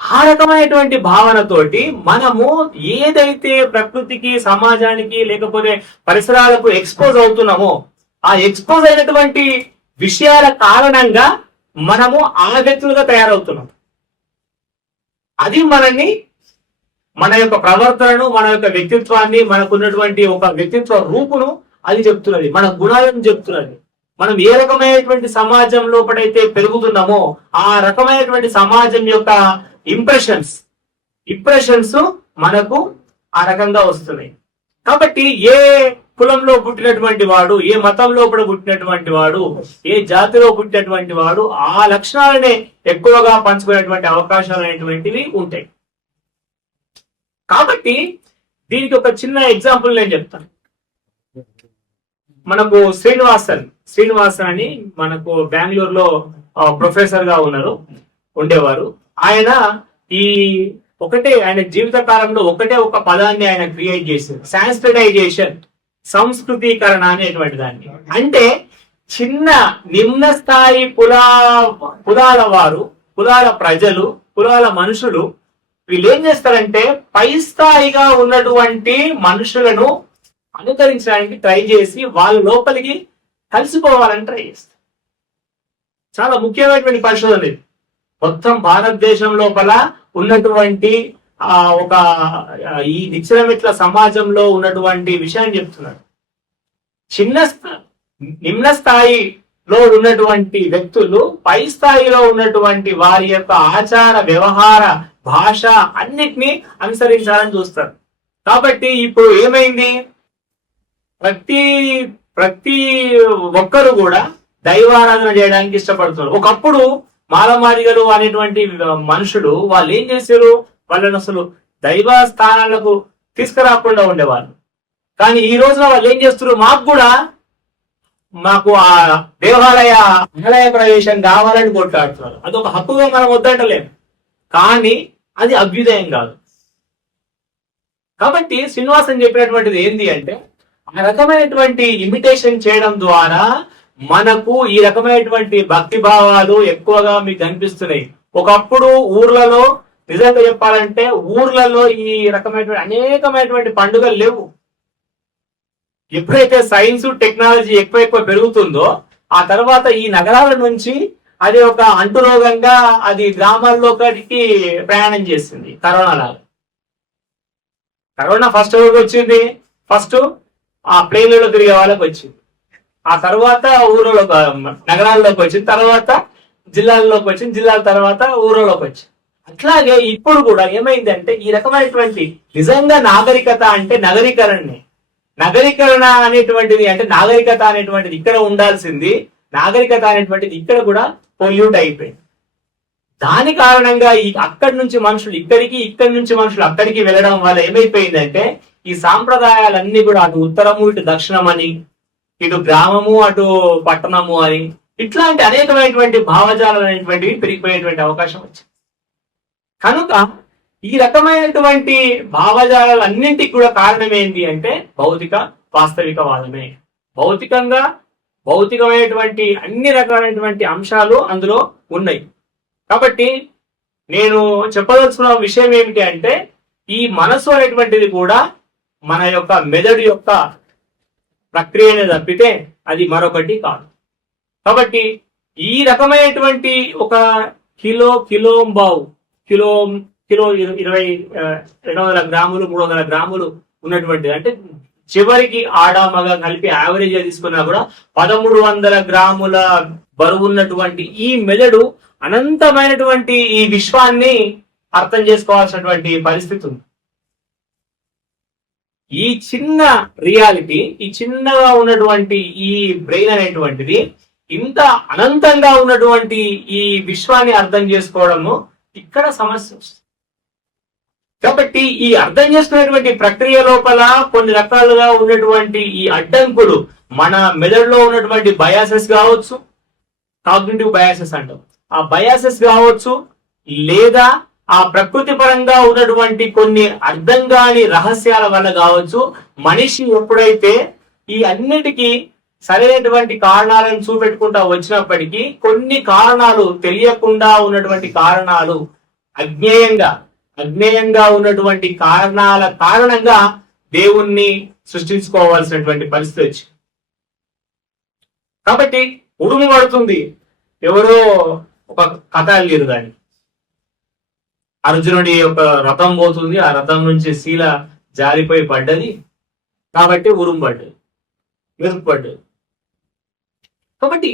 ఆ రకమైనటువంటి భావనతోటి మనము ఏదైతే ప్రకృతికి, సమాజానికి, లేకపోతే పరిసరాలకు ఎక్స్పోజ్ అవుతున్నామో, ఆ ఎక్స్పోజ్ అయినటువంటి విషయాల కారణంగా మనము ఆ వ్యక్తులుగా తయారవుతున్నాం. అది మనని, మన యొక్క ప్రవర్తనను, మన యొక్క వ్యక్తిత్వాన్ని, మనకున్నటువంటి ఒక వ్యక్తిత్వ రూపును అది చెప్తున్నది, మన గుణాలను చెప్తున్నది. మనం ఏ రకమైనటువంటి సమాజం లోపడైతే పెరుగుతున్నామో ఆ రకమైనటువంటి సమాజం యొక్క ఇంప్రెషన్స్ మనకు ఆ రకంగా వస్తున్నాయి. కాబట్టి ఏ కులంలో పుట్టినటువంటి వాడు, ఏ మతంలో కూడా పుట్టినటువంటి వాడు, ఏ జాతిలో పుట్టినటువంటి వాడు ఆ లక్షణాలనే ఎక్కువగా పంచుకునేటువంటి అవకాశాలు అనేటువంటివి ఉంటాయి. కాబట్టి దీనికి ఒక చిన్న ఎగ్జాంపుల్ నేను చెప్తాను. మనకు శ్రీనివాసన్ అని మనకు బెంగళూరులో ప్రొఫెసర్ గా ఉండేవారు. ఆయన ఆయన జీవిత కాలంలో ఒక పదాన్ని ఆయన క్రియేట్ చేశారు, సాంస్క్రిటైజేషన్, సంస్కృతీకరణ అనేటువంటి దాన్ని. అంటే చిన్న నిమ్న స్థాయి కులాల వారు, కులాల ప్రజలు, కులాల మనుషులు వీళ్ళు ఏం చేస్తారంటే పై స్థాయిగా ఉన్నటువంటి మనుషులను అనుకరించడానికి ట్రై చేసి వాళ్ళ లోపలికి కలిసిపోవాలని ట్రై చేస్తారు. చాలా ముఖ్యమైనటువంటి పరిశోధన ఇది. మొత్తం భారతదేశం లోపల ఉన్నటువంటి ఈ నిచ్చెనమెట్ల సమాజంలో ఉన్నటువంటి విషయాన్ని చెప్తున్నాడు. నిమ్న స్థాయిలో ఉన్నటువంటి వ్యక్తులు పై స్థాయిలో ఉన్నటువంటి వారి యొక్క ఆచార, వ్యవహార, భాష అన్నిటినీ అనుసరించాలని చూస్తారు. కాబట్టి ఇప్పుడు ఏమైంది, ప్రతి ఒక్కరు కూడా దైవారాధన చేయడానికి ఇష్టపడుతున్నారు. ఒకప్పుడు మాలమాదిగలు అనేటువంటి మనుషులు వాళ్ళు ఏం చేశారు, వాళ్ళని అసలు దైవ స్థానాలకు తీసుకురాకుండా ఉండేవాళ్ళు. కానీ ఈ రోజున వాళ్ళు ఏం చేస్తారు, మాకు ఆ దేవాలయ ప్రవేశం కావాలని కొట్లాడుతున్నారు. అదొక హక్కుగా మనం వద్దంటలేము, కానీ అది అభ్యుదయం కాదు. కాబట్టి శ్రీనివాసన్ చెప్పినటువంటిది ఏంటి అంటే ఆ రకమైనటువంటి ఇమిటేషన్ చేయడం ద్వారా మనకు ఈ రకమైనటువంటి భక్తి భావాలు ఎక్కువగా మీకు కనిపిస్తున్నాయి. ఒకప్పుడు ఊర్లలో నిజంగా చెప్పాలంటే ఊర్లలో ఈ రకమైనటువంటి అనేకమైనటువంటి పండుగలు లేవు. ఎప్పుడైతే సైన్స్, టెక్నాలజీ ఎక్కువ పెరుగుతుందో ఆ తర్వాత ఈ నగరాల నుంచి అది ఒక అంటురోగంగా అది గ్రామాల్లోకి ప్రయాణం చేసింది. కరోనా ఫస్ట్ ఎవరికి వచ్చింది? ఫస్ట్ ఆ ప్లేన్లలో తిరిగే వాళ్ళకి వచ్చింది. ఆ తర్వాత నగరాల్లోకి వచ్చింది, తర్వాత జిల్లాల్లోకి వచ్చింది, జిల్లాల తర్వాత ఊళ్ళలోకి వచ్చింది. అట్లాగే ఇప్పుడు కూడా ఏమైందంటే ఈ రకమైనటువంటి నిజంగా నాగరికత అంటే నగరీకరణ అనేటువంటిది అంటే నాగరికత అనేటువంటిది ఇక్కడ ఉండాల్సింది, నాగరికత అనేటువంటిది ఇక్కడ కూడా పొల్యూట్ అయిపోయింది. దాని కారణంగా అక్కడి నుంచి మనుషులు ఇక్కడికి, ఇక్కడి నుంచి మనుషులు అక్కడికి వెళ్ళడం వల్ల ఏమైపోయిందంటే ఈ సాంప్రదాయాలన్నీ కూడా అటు ఉత్తరము, ఇటు దక్షిణం అని, ఇటు గ్రామము, అటు పట్టణము అని ఇట్లాంటి అనేకమైనటువంటి భావజాలాలు అనేటువంటివి పెరిగిపోయేటువంటి అవకాశం వచ్చింది. కనుక ఈ రకమైనటువంటి భావజాలాలన్నింటికి కూడా కారణం ఏంటి అంటే భౌతిక వాస్తవికవాదమే. భౌతికమైనటువంటి అన్ని రకాలైనటువంటి అంశాలు అందులో ఉన్నాయి. కాబట్టి నేను చెప్పదలుచుకున్న విషయం ఏమిటి అంటే ఈ మనసు అనేటువంటిది కూడా మన యొక్క మెదడు యొక్క ప్రక్రియనే తప్పితే అది మరొకటి కాదు. కాబట్టి ఈ రకమైనటువంటి ఒక కిలో 200 గ్రాములు 300 గ్రాములు ఉన్నటువంటిది అంటే చివరికి ఆడ మగ కలిపి యావరేజ్ తీసుకున్నా కూడా 1300 గ్రాముల బరువు ఉన్నటువంటి ఈ మెదడు అనంతమైనటువంటి ఈ విశ్వాన్ని అర్థం చేసుకోవాల్సినటువంటి పరిస్థితి ఉంది. ఈ చిన్న రియాలిటీ, ఈ చిన్నగా ఉన్నటువంటి ఈ బ్రెయిన్ అనేటువంటిది ఇంత అనంతంగా ఉన్నటువంటి ఈ విశ్వాన్ని అర్థం చేసుకోవడము ఇక్కడ సమస్య వస్తుంది. కాబట్టి ఈ అర్థం చేసుకునేటువంటి ప్రక్రియ లోపల కొన్ని రకాలుగా ఉన్నటువంటి ఈ అడ్డంకులు మన మెదడులో ఉన్నటువంటి బయాసెస్ కావచ్చు, కాగ్నిటివ్ బయాసెస్ అంటాం, ఆ బయాసెస్ కావచ్చు, లేదా ఆ ప్రకృతి పరంగా ఉన్నటువంటి కొన్ని అర్థం కాని రహస్యాల వల్ల కావచ్చు. మనిషి ఎప్పుడైతే ఈ అన్నిటికీ సరైనటువంటి కారణాలను చూపెట్టుకుంటా వచ్చినప్పటికీ కొన్ని కారణాలు తెలియకుండా ఉన్నటువంటి కారణాలు అజ్ఞేయంగా ఉన్నటువంటి కారణాల కారణంగా దేవుణ్ణి సృష్టించుకోవాల్సినటువంటి పరిస్థితి వచ్చింది. కాబట్టి ఉడుము పడుతుంది, ఎవరో ఒక కథ లేరు దాన్ని. అర్జునుడి యొక్క రథం పోతుంది, ఆ రథం నుంచి శీల జారిపోయి పడ్డది, కాబట్టి ఉరుము పడ్డది, మెరుపు పడ్డది. కాబట్టి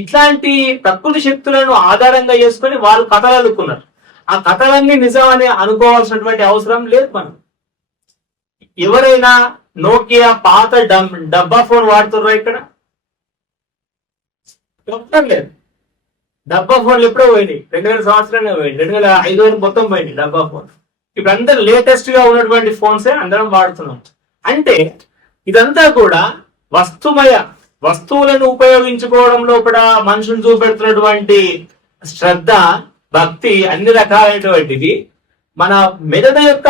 ఇట్లాంటి ప్రకృతి శక్తులను ఆధారంగా చేసుకొని వాళ్ళు కథలు అల్లుకున్నారు. ఆ కథలన్నీ నిజం అని అనుకోవాల్సినటువంటి అవసరం లేదు. మనం ఎవరైనా నోకియా పాత డబ్బా ఫోన్ వాడుతున్నారా ఇక్కడ? చెప్పడం లేదు. డబ్బా ఫోన్లు ఎప్పుడో పోయినాయి, 2000 సంవత్సరాలే పోయింది, 2005 మొత్తం పోయింది డబ్బా ఫోన్. ఇప్పుడు అందరూ లేటెస్ట్ గా ఉన్నటువంటి ఫోన్సే అందరం వాడుతున్నాం. అంటే ఇదంతా కూడా వస్తువులను ఉపయోగించుకోవడంలో కూడా మనుషులు చూపెడుతున్నటువంటి శ్రద్ధ, భక్తి అన్ని రకాలైనటువంటిది మన మెదడు యొక్క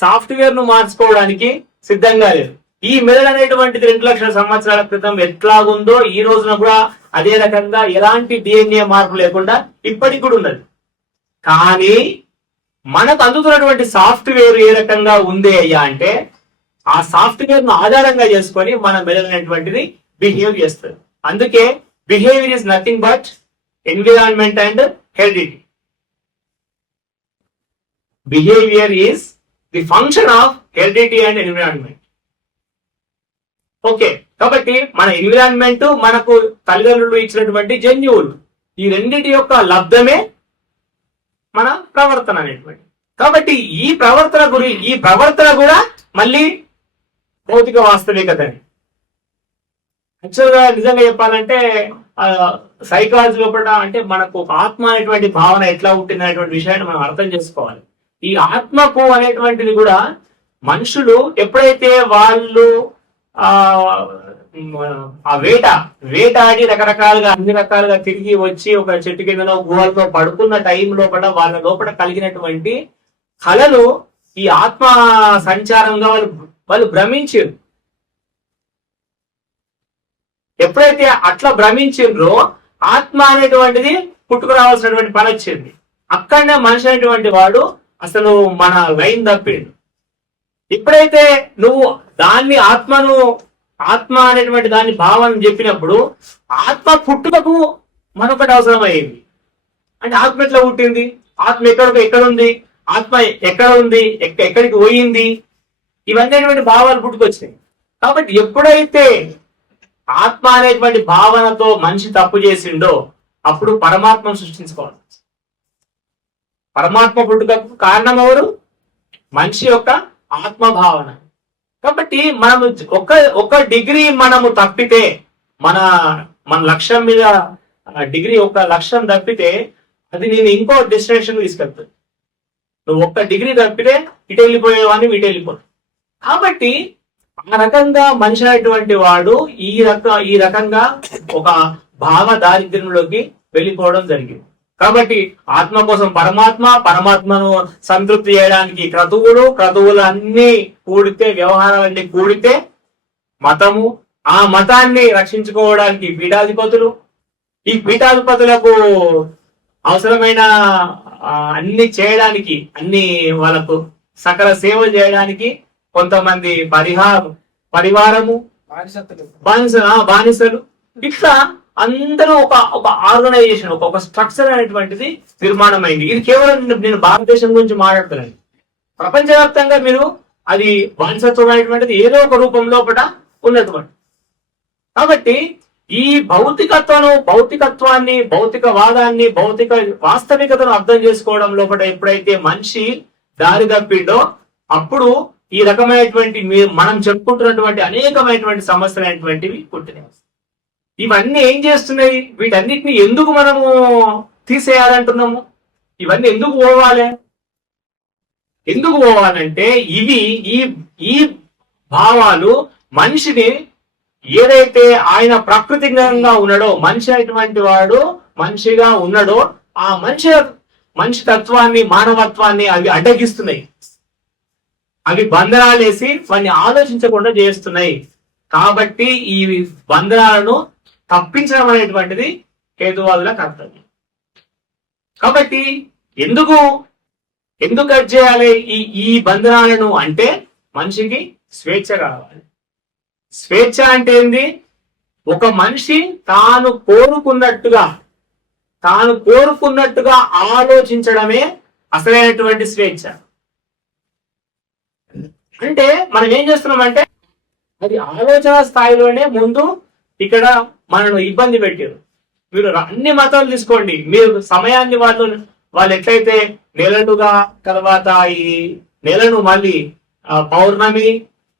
సాఫ్ట్వేర్ ను మార్చుకోవడానికి సిద్ధంగా లేదు. ఈ మెదడు అనేటువంటిది 2 లక్షల సంవత్సరాల క్రితం ఎట్లాగుందో ఈ రోజున కూడా అదే రకంగా ఎలాంటి డిఎన్ఏ మార్పు లేకుండా ఇప్పటికి కూడా ఉన్నది. కానీ మనకు అందుతున్నటువంటి సాఫ్ట్వేర్ ఏ రకంగా ఉంది అయ్యా అంటే ఆ సాఫ్ట్వేర్ ను ఆధారంగా చేసుకొని మన మెదడు అనేటువంటిది బిహేవ్ చేస్తుంది. అందుకే behaviour is nothing but environment and heredity. Behaviour is the function of heredity and environment. Okay, కాబట్టి మన ఎన్విరాన్మెంట్, మనకు తల్లిదండ్రులు ఇచ్చినటువంటి జన్యువులు, ఈ రెండింటి యొక్క లబ్ధమే మన ప్రవర్తన అనేటువంటి. కాబట్టి ఈ ప్రవర్తన కూడా మళ్ళీ భౌతిక వాస్తవికతని. యాక్చువల్గా నిజంగా చెప్పాలంటే సైకాలజీ లోపల అంటే మనకు ఒక ఆత్మ అనేటువంటి భావన ఎట్లా ఉంటుంది అనేటువంటి విషయాన్ని మనం అర్థం చేసుకోవాలి. ఈ ఆత్మకు అనేటువంటిది కూడా మనుషులు ఎప్పుడైతే వాళ్ళు ఆ వేటాడి రకరకాలుగా అన్ని రకాలుగా తిరిగి వచ్చి ఒక చెట్టు కిందలో గుహల్లో పడుకున్న టైం లోపల వాళ్ళ లోపల కలిగినటువంటి కళలు ఈ ఆత్మ సంచారంగా వాళ్ళు భ్రమించారు. ఎప్పుడైతే అట్లా భ్రమించిండ్రో ఆత్మ అనేటువంటిది పుట్టుకు రావాల్సినటువంటి పని వచ్చింది. అక్కడనే మనిషి అనేటువంటి వాడు అసలు మన లైన్ తప్పిండు. ఎప్పుడైతే నువ్వు దాన్ని ఆత్మ అనేటువంటి దాని భావన చెప్పినప్పుడు ఆత్మ పుట్టుకకు మరొకటి అవసరం అయ్యింది. అంటే ఆత్మ ఎట్లా పుట్టింది, ఆత్మ ఎక్కడుంది, ఆత్మ ఎక్కడ ఉంది, ఎక్కడికి పోయింది, ఇవన్నీ అనేటువంటి భావాలు పుట్టుకొచ్చాయి. కాబట్టి ఎప్పుడైతే ఆత్మ అనేటువంటి భావనతో మనిషి తప్పు చేసిండో అప్పుడు పరమాత్మను సృష్టించుకోవాలి. పరమాత్మ పుట్టుకకు కారణం ఎవరు? మనిషి యొక్క ఆత్మ భావన. కాబట్టి మనము ఒక డిగ్రీ మనము తప్పితే మన లక్ష్యం మీద డిగ్రీ ఒక లక్ష్యం తప్పితే అది నేను ఇంకో డెస్టినేషన్ తీసుకెళ్తాను. నువ్వు ఒక్క డిగ్రీ తప్పితే ఇటు వెళ్ళిపోయేవాడిని ఇటు వెళ్ళిపోతావు. కాబట్టి ఆ రకంగా మనిషి అనేటువంటి వాడు ఈ రకంగా ఒక భావ దారిద్ర్యంలోకి వెళ్ళిపోవడం జరిగింది. కాబట్టి ఆత్మ కోసం పరమాత్మను సంతృప్తి చేయడానికి క్రతువులు అన్ని కూడితే, వ్యవహారాలన్నీ కూడితే మతము, ఆ మతాన్ని రక్షించుకోవడానికి పీఠాధిపతులు, ఈ పీఠాధిపతులకు అవసరమైన అన్ని చేయడానికి, అన్ని వాళ్ళకు సకల సేవలు చేయడానికి కొంతమంది పరివారము, బానిసలు, ఇట్లా అందరూ ఒక ఆర్గనైజేషన్, ఒక స్ట్రక్చర్ అనేటువంటిది నిర్మాణం అయింది. ఇది కేవలం నేను భారతదేశం గురించి మాట్లాడుతున్నాను. ప్రపంచవ్యాప్తంగా మీరు అది బానిసత్వం అనేటువంటిది ఏదో ఒక రూపంలో కూడా ఉన్నటువంటి. కాబట్టి ఈ భౌతికత్వాన్ని, భౌతికవాదాన్ని, భౌతిక వాస్తవికతను అర్థం చేసుకోవడం లోపల ఎప్పుడైతే మనిషి దారి తప్పిండో అప్పుడు ఈ రకమైనటువంటి మనం చెప్పుకుంటున్నటువంటి అనేకమైనటువంటి సమస్యలు అనేటువంటివి పుట్టినాయి. ఇవన్నీ ఏం చేస్తున్నాయి? వీటన్నిటిని ఎందుకు మనము తీసేయాలంటున్నాము? ఇవన్నీ ఎందుకు పోవాలంటే ఈ భావాలు మనిషిని ఏదైతే ఆయన ప్రాకృతికంగా ఉన్నాడో, మనిషి అయినటువంటి వాడు మనిషిగా ఉన్నాడో ఆ మనిషి తత్వాన్ని, మానవత్వాన్ని అవి అడ్డగిస్తున్నాయి. అవి బంధనాలేసి వాడిని ఆలోచించకుండా చేస్తున్నాయి. కాబట్టి ఈ బంధనాలను తప్పించడం అనేటువంటిది హేతువాదుల కర్తవ్యం. కాబట్టి ఎందుకు కట్ చేయాలి ఈ బంధనాలను అంటే మనిషికి స్వేచ్ఛ కావాలి. స్వేచ్ఛ అంటే ఏంది? ఒక మనిషి తాను కోరుకున్నట్టుగా ఆలోచించడమే అసలైనటువంటి స్వేచ్ఛ. అంటే మనం ఏం చేస్తున్నామంటే అది ఆలోచన స్థాయిలోనే ముందు ఇక్కడ మనను ఇబ్బంది పెట్టారు. మీరు అన్ని మతాలు తీసుకోండి, మీరు సమయాన్ని వాళ్ళు ఎట్లయితే నెలలుగా తర్వాత ఈ నెలను మళ్ళీ పౌర్ణమి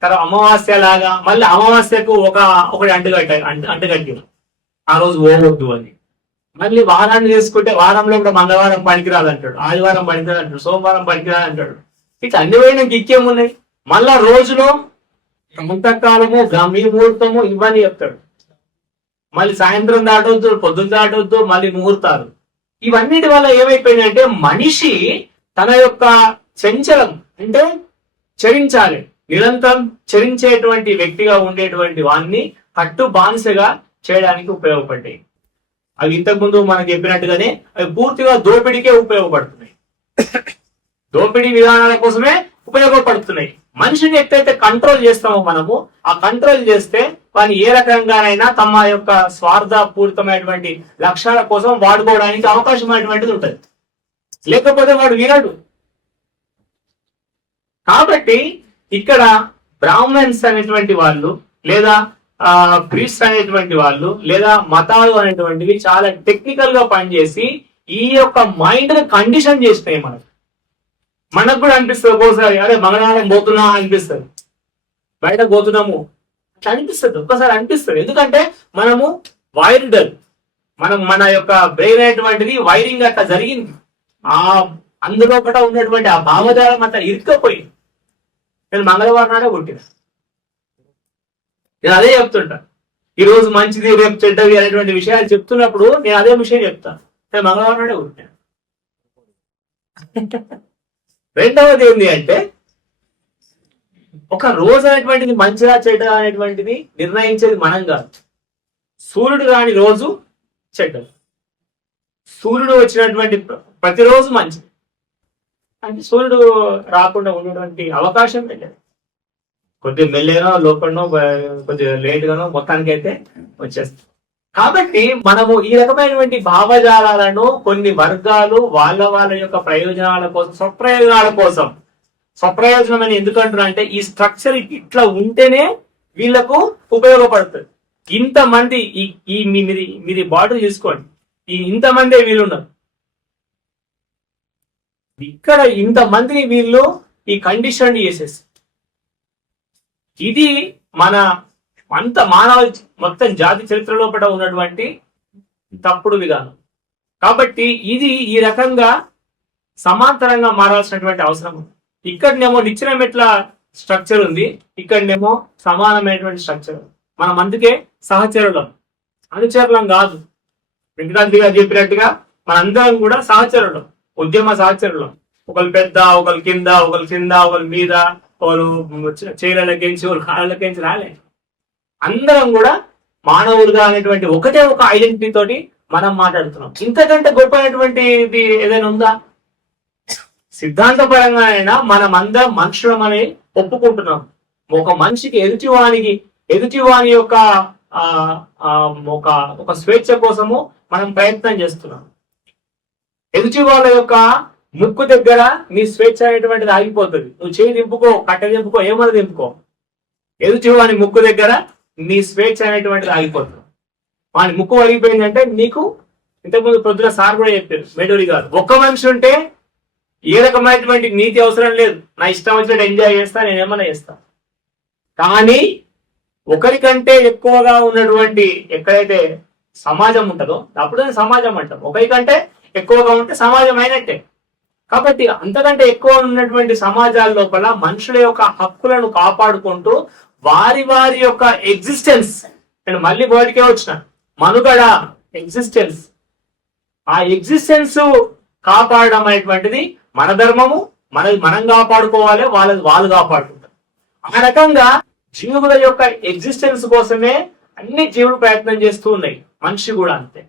తర్వాత అమావాస్య లాగా మళ్ళీ అమావాస్యకు ఒకటి అంటుగట్టారు ఆ రోజు పోవద్దు అని. మళ్ళీ వారాన్ని చేసుకుంటే వారంలో కూడా మంగళవారం పనికిరాదు అంటాడు, ఆదివారం పనికిరాదు అంటాడు, సోమవారం పనికిరాదు అంటాడు. ఇట్లా అన్ని పోయినాక ఇంకేమున్నాయి? మళ్ళా రోజులో ప్రాంతకాలము బ్రాహ్మీ ముహూర్తము ఇవన్నీ చెప్తాడు. మళ్ళీ సాయంత్రం దాటొద్దు, పొద్దున్న దాటొద్దు, మళ్ళీ ముహూర్తాలు. ఇవన్నిటి వల్ల ఏమైపోయిందంటే మనిషి తన యొక్క చంచలం అంటే చరించాలి, నిరంతరం చరించేటువంటి వ్యక్తిగా ఉండేటువంటి వాన్ని కట్టు బానిసగా చేయడానికి ఉపయోగపడ్డాయి. అవి ఇంతకుముందు మనకు చెప్పినట్టుగానే అవి పూర్తిగా దోపిడీకే ఉపయోగపడుతున్నాయి, దోపిడీ విధానాల కోసమే ఉపయోగపడుతున్నాయి. మనిషిని ఎట్లయితే కంట్రోల్ చేస్తామో మనము, ఆ కంట్రోల్ చేస్తే వాని ఏ రకంగానైనా తమ యొక్క స్వార్థపూరితమైనటువంటి లక్ష్యాల కోసం వాడుకోవడానికి అవకాశం అనేటువంటిది ఉంటుంది. లేకపోతే వాడు వినడు. కాబట్టి ఇక్కడ బ్రాహ్మణ్స్ అనేటువంటి వాళ్ళు లేదా ప్రీస్ట్ అనేటువంటి వాళ్ళు లేదా మతాలు అనేటువంటివి చాలా టెక్నికల్ గా పనిచేసి ఈ యొక్క మైండ్ ని కండిషన్ చేసినాయి. మనకు కూడా అనిపిస్తుంది ఒక్కోసారి, అరే మంగళవారం పోతున్నా అనిపిస్తుంది, బయట పోతున్నాము అట్లా అనిపిస్తుంది, ఒక్కసారి అనిపిస్తుంది. ఎందుకంటే మనము వైర్డ్, మన యొక్క బ్రెయిన్ అనేటువంటిది వైరింగ్ అట్లా జరిగింది. అందులో కూడా ఉన్నటువంటి ఆ భావజాలం అంతా ఇరుక్కపోయింది. నేను మంగళవారం నాడే పుట్టిన, నేను అదే చెప్తుంటా. ఈ రోజు మంచిది రేపు చెడ్డది అనేటువంటి విషయాలు చెప్తున్నప్పుడు నేను అదే విషయం చెప్తాను, నేను మంగళవారం నాడే పుట్టిన. రెండవది ఏంటి అంటే ఒక రోజు అనేటువంటిది మంచిగా చెడ్డ అనేటువంటిది నిర్ణయించేది మనం కాదు. సూర్యుడు కాని రోజు చెడ్డది, సూర్యుడు వచ్చినటువంటి ప్రతిరోజు మంచిది. అంటే సూర్యుడు రాకుండా ఉన్నటువంటి అవకాశం లేదు. కొద్దిగా మెల్లగానో లోపలనో కొద్దిగా లేట్గానో మొత్తానికైతే వచ్చేస్తుంది. కాబట్టి మనము ఈ రకమైనటువంటి భావజాలాలను కొన్ని వర్గాలు వాళ్ళ యొక్క ప్రయోజనాల కోసం, స్వప్రయోజనం అని ఎందుకంటున్నా అంటే ఈ స్ట్రక్చర్ ఇట్లా ఉంటేనే వీళ్ళకు ఉపయోగపడుతుంది. ఇంతమంది మీరు బాటిల్ చూసుకోండి, ఇంతమందే వీళ్ళున్నారు, ఇక్కడ ఇంతమందిని వీళ్ళు ఈ కండిషన్ చేసేసి, ఇది మన మానవ మొత్తం జాతి చరిత్ర లోపల ఉన్నటువంటి తప్పుడు విధానం. కాబట్టి ఇది ఈ రకంగా సమాంతరంగా మారాల్సినటువంటి అవసరం ఉంది. ఇక్కడనేమో నిచ్చెన మెట్ల స్ట్రక్చర్ ఉంది, ఇక్కడనేమో సమానమైనటువంటి స్ట్రక్చర్. మనం అందుకే సహచరులం, అనుచరులం కాదు. వెంకటాద్రి గారు చెప్పినట్టుగా మనందరం కూడా సహచరులం, ఉద్యమ సహచరులం. ఒకరు పెద్ద, ఒకరు కింద, ఒకరు మీద, ఒకరు చీరలకించి, ఒకరు కాళ్ళకించి రాలే. అందరం కూడా మానవులుగా అనేటువంటి ఒకటే ఒక ఐడెంటిటీ తోటి మనం మాట్లాడుతున్నాం. ఇంతకంటే గొప్ప అనేటువంటిది ఏదైనా ఉందా? సిద్ధాంతపరంగా అయినా మనం అందరం మనుషులం అని ఒప్పుకుంటున్నాం. ఒక మనిషికి ఎదుటివాని యొక్క ఒక స్వేచ్ఛ కోసము మనం ప్రయత్నం చేస్తున్నాం. ఎదుటి వాళ్ళ యొక్క ముక్కు దగ్గర నీ స్వేచ్ఛ అనేటువంటిది ఆగిపోతుంది. నువ్వు చేయి దింపుకో, కట్టె దింపుకో, ఏమన్నా దింపుకో, ఎదుటి వాని ముక్కు దగ్గర నీ స్వేచ్ఛ అనేటువంటిది ఆగిపోతుంది. వాని ముక్కు ఆగిపోయిందంటే నీకు ఇంతకుముందు పొద్దున సార్ కూడా చెప్పారు, మెడూరి గారు, ఒక్క మనిషి ఉంటే ఏ రకమైనటువంటి నీతి అవసరం లేదు, నా ఇష్టం వచ్చినట్టు ఎంజాయ్ చేస్తా, నేను ఏమన్నా చేస్తా. కానీ ఒకరికంటే ఎక్కువగా ఉన్నటువంటి ఎక్కడైతే సమాజం ఉంటుందో అప్పుడు సమాజం అంటాం. ఒకరికంటే ఎక్కువగా ఉంటే సమాజం అయినట్టే. కాబట్టి అంతకంటే ఎక్కువ ఉన్నటువంటి సమాజాల లోపల మనుషుల యొక్క హక్కులను కాపాడుకుంటూ వారి యొక్క ఎగ్జిస్టెన్స్, నేను మళ్ళీ బయటికే వచ్చిన మనుగడ, ఎగ్జిస్టెన్స్, ఆ ఎగ్జిస్టెన్స్ కాపాడడం అనేటువంటిది మన ధర్మము. మనం కాపాడుకోవాలి, వాళ్ళు కాపాడుకుంటారు. ఆ రకంగా జీవుల యొక్క ఎగ్జిస్టెన్స్ కోసమే అన్ని జీవులు ప్రయత్నం చేస్తూ ఉన్నాయి. మనిషి కూడా అంతే.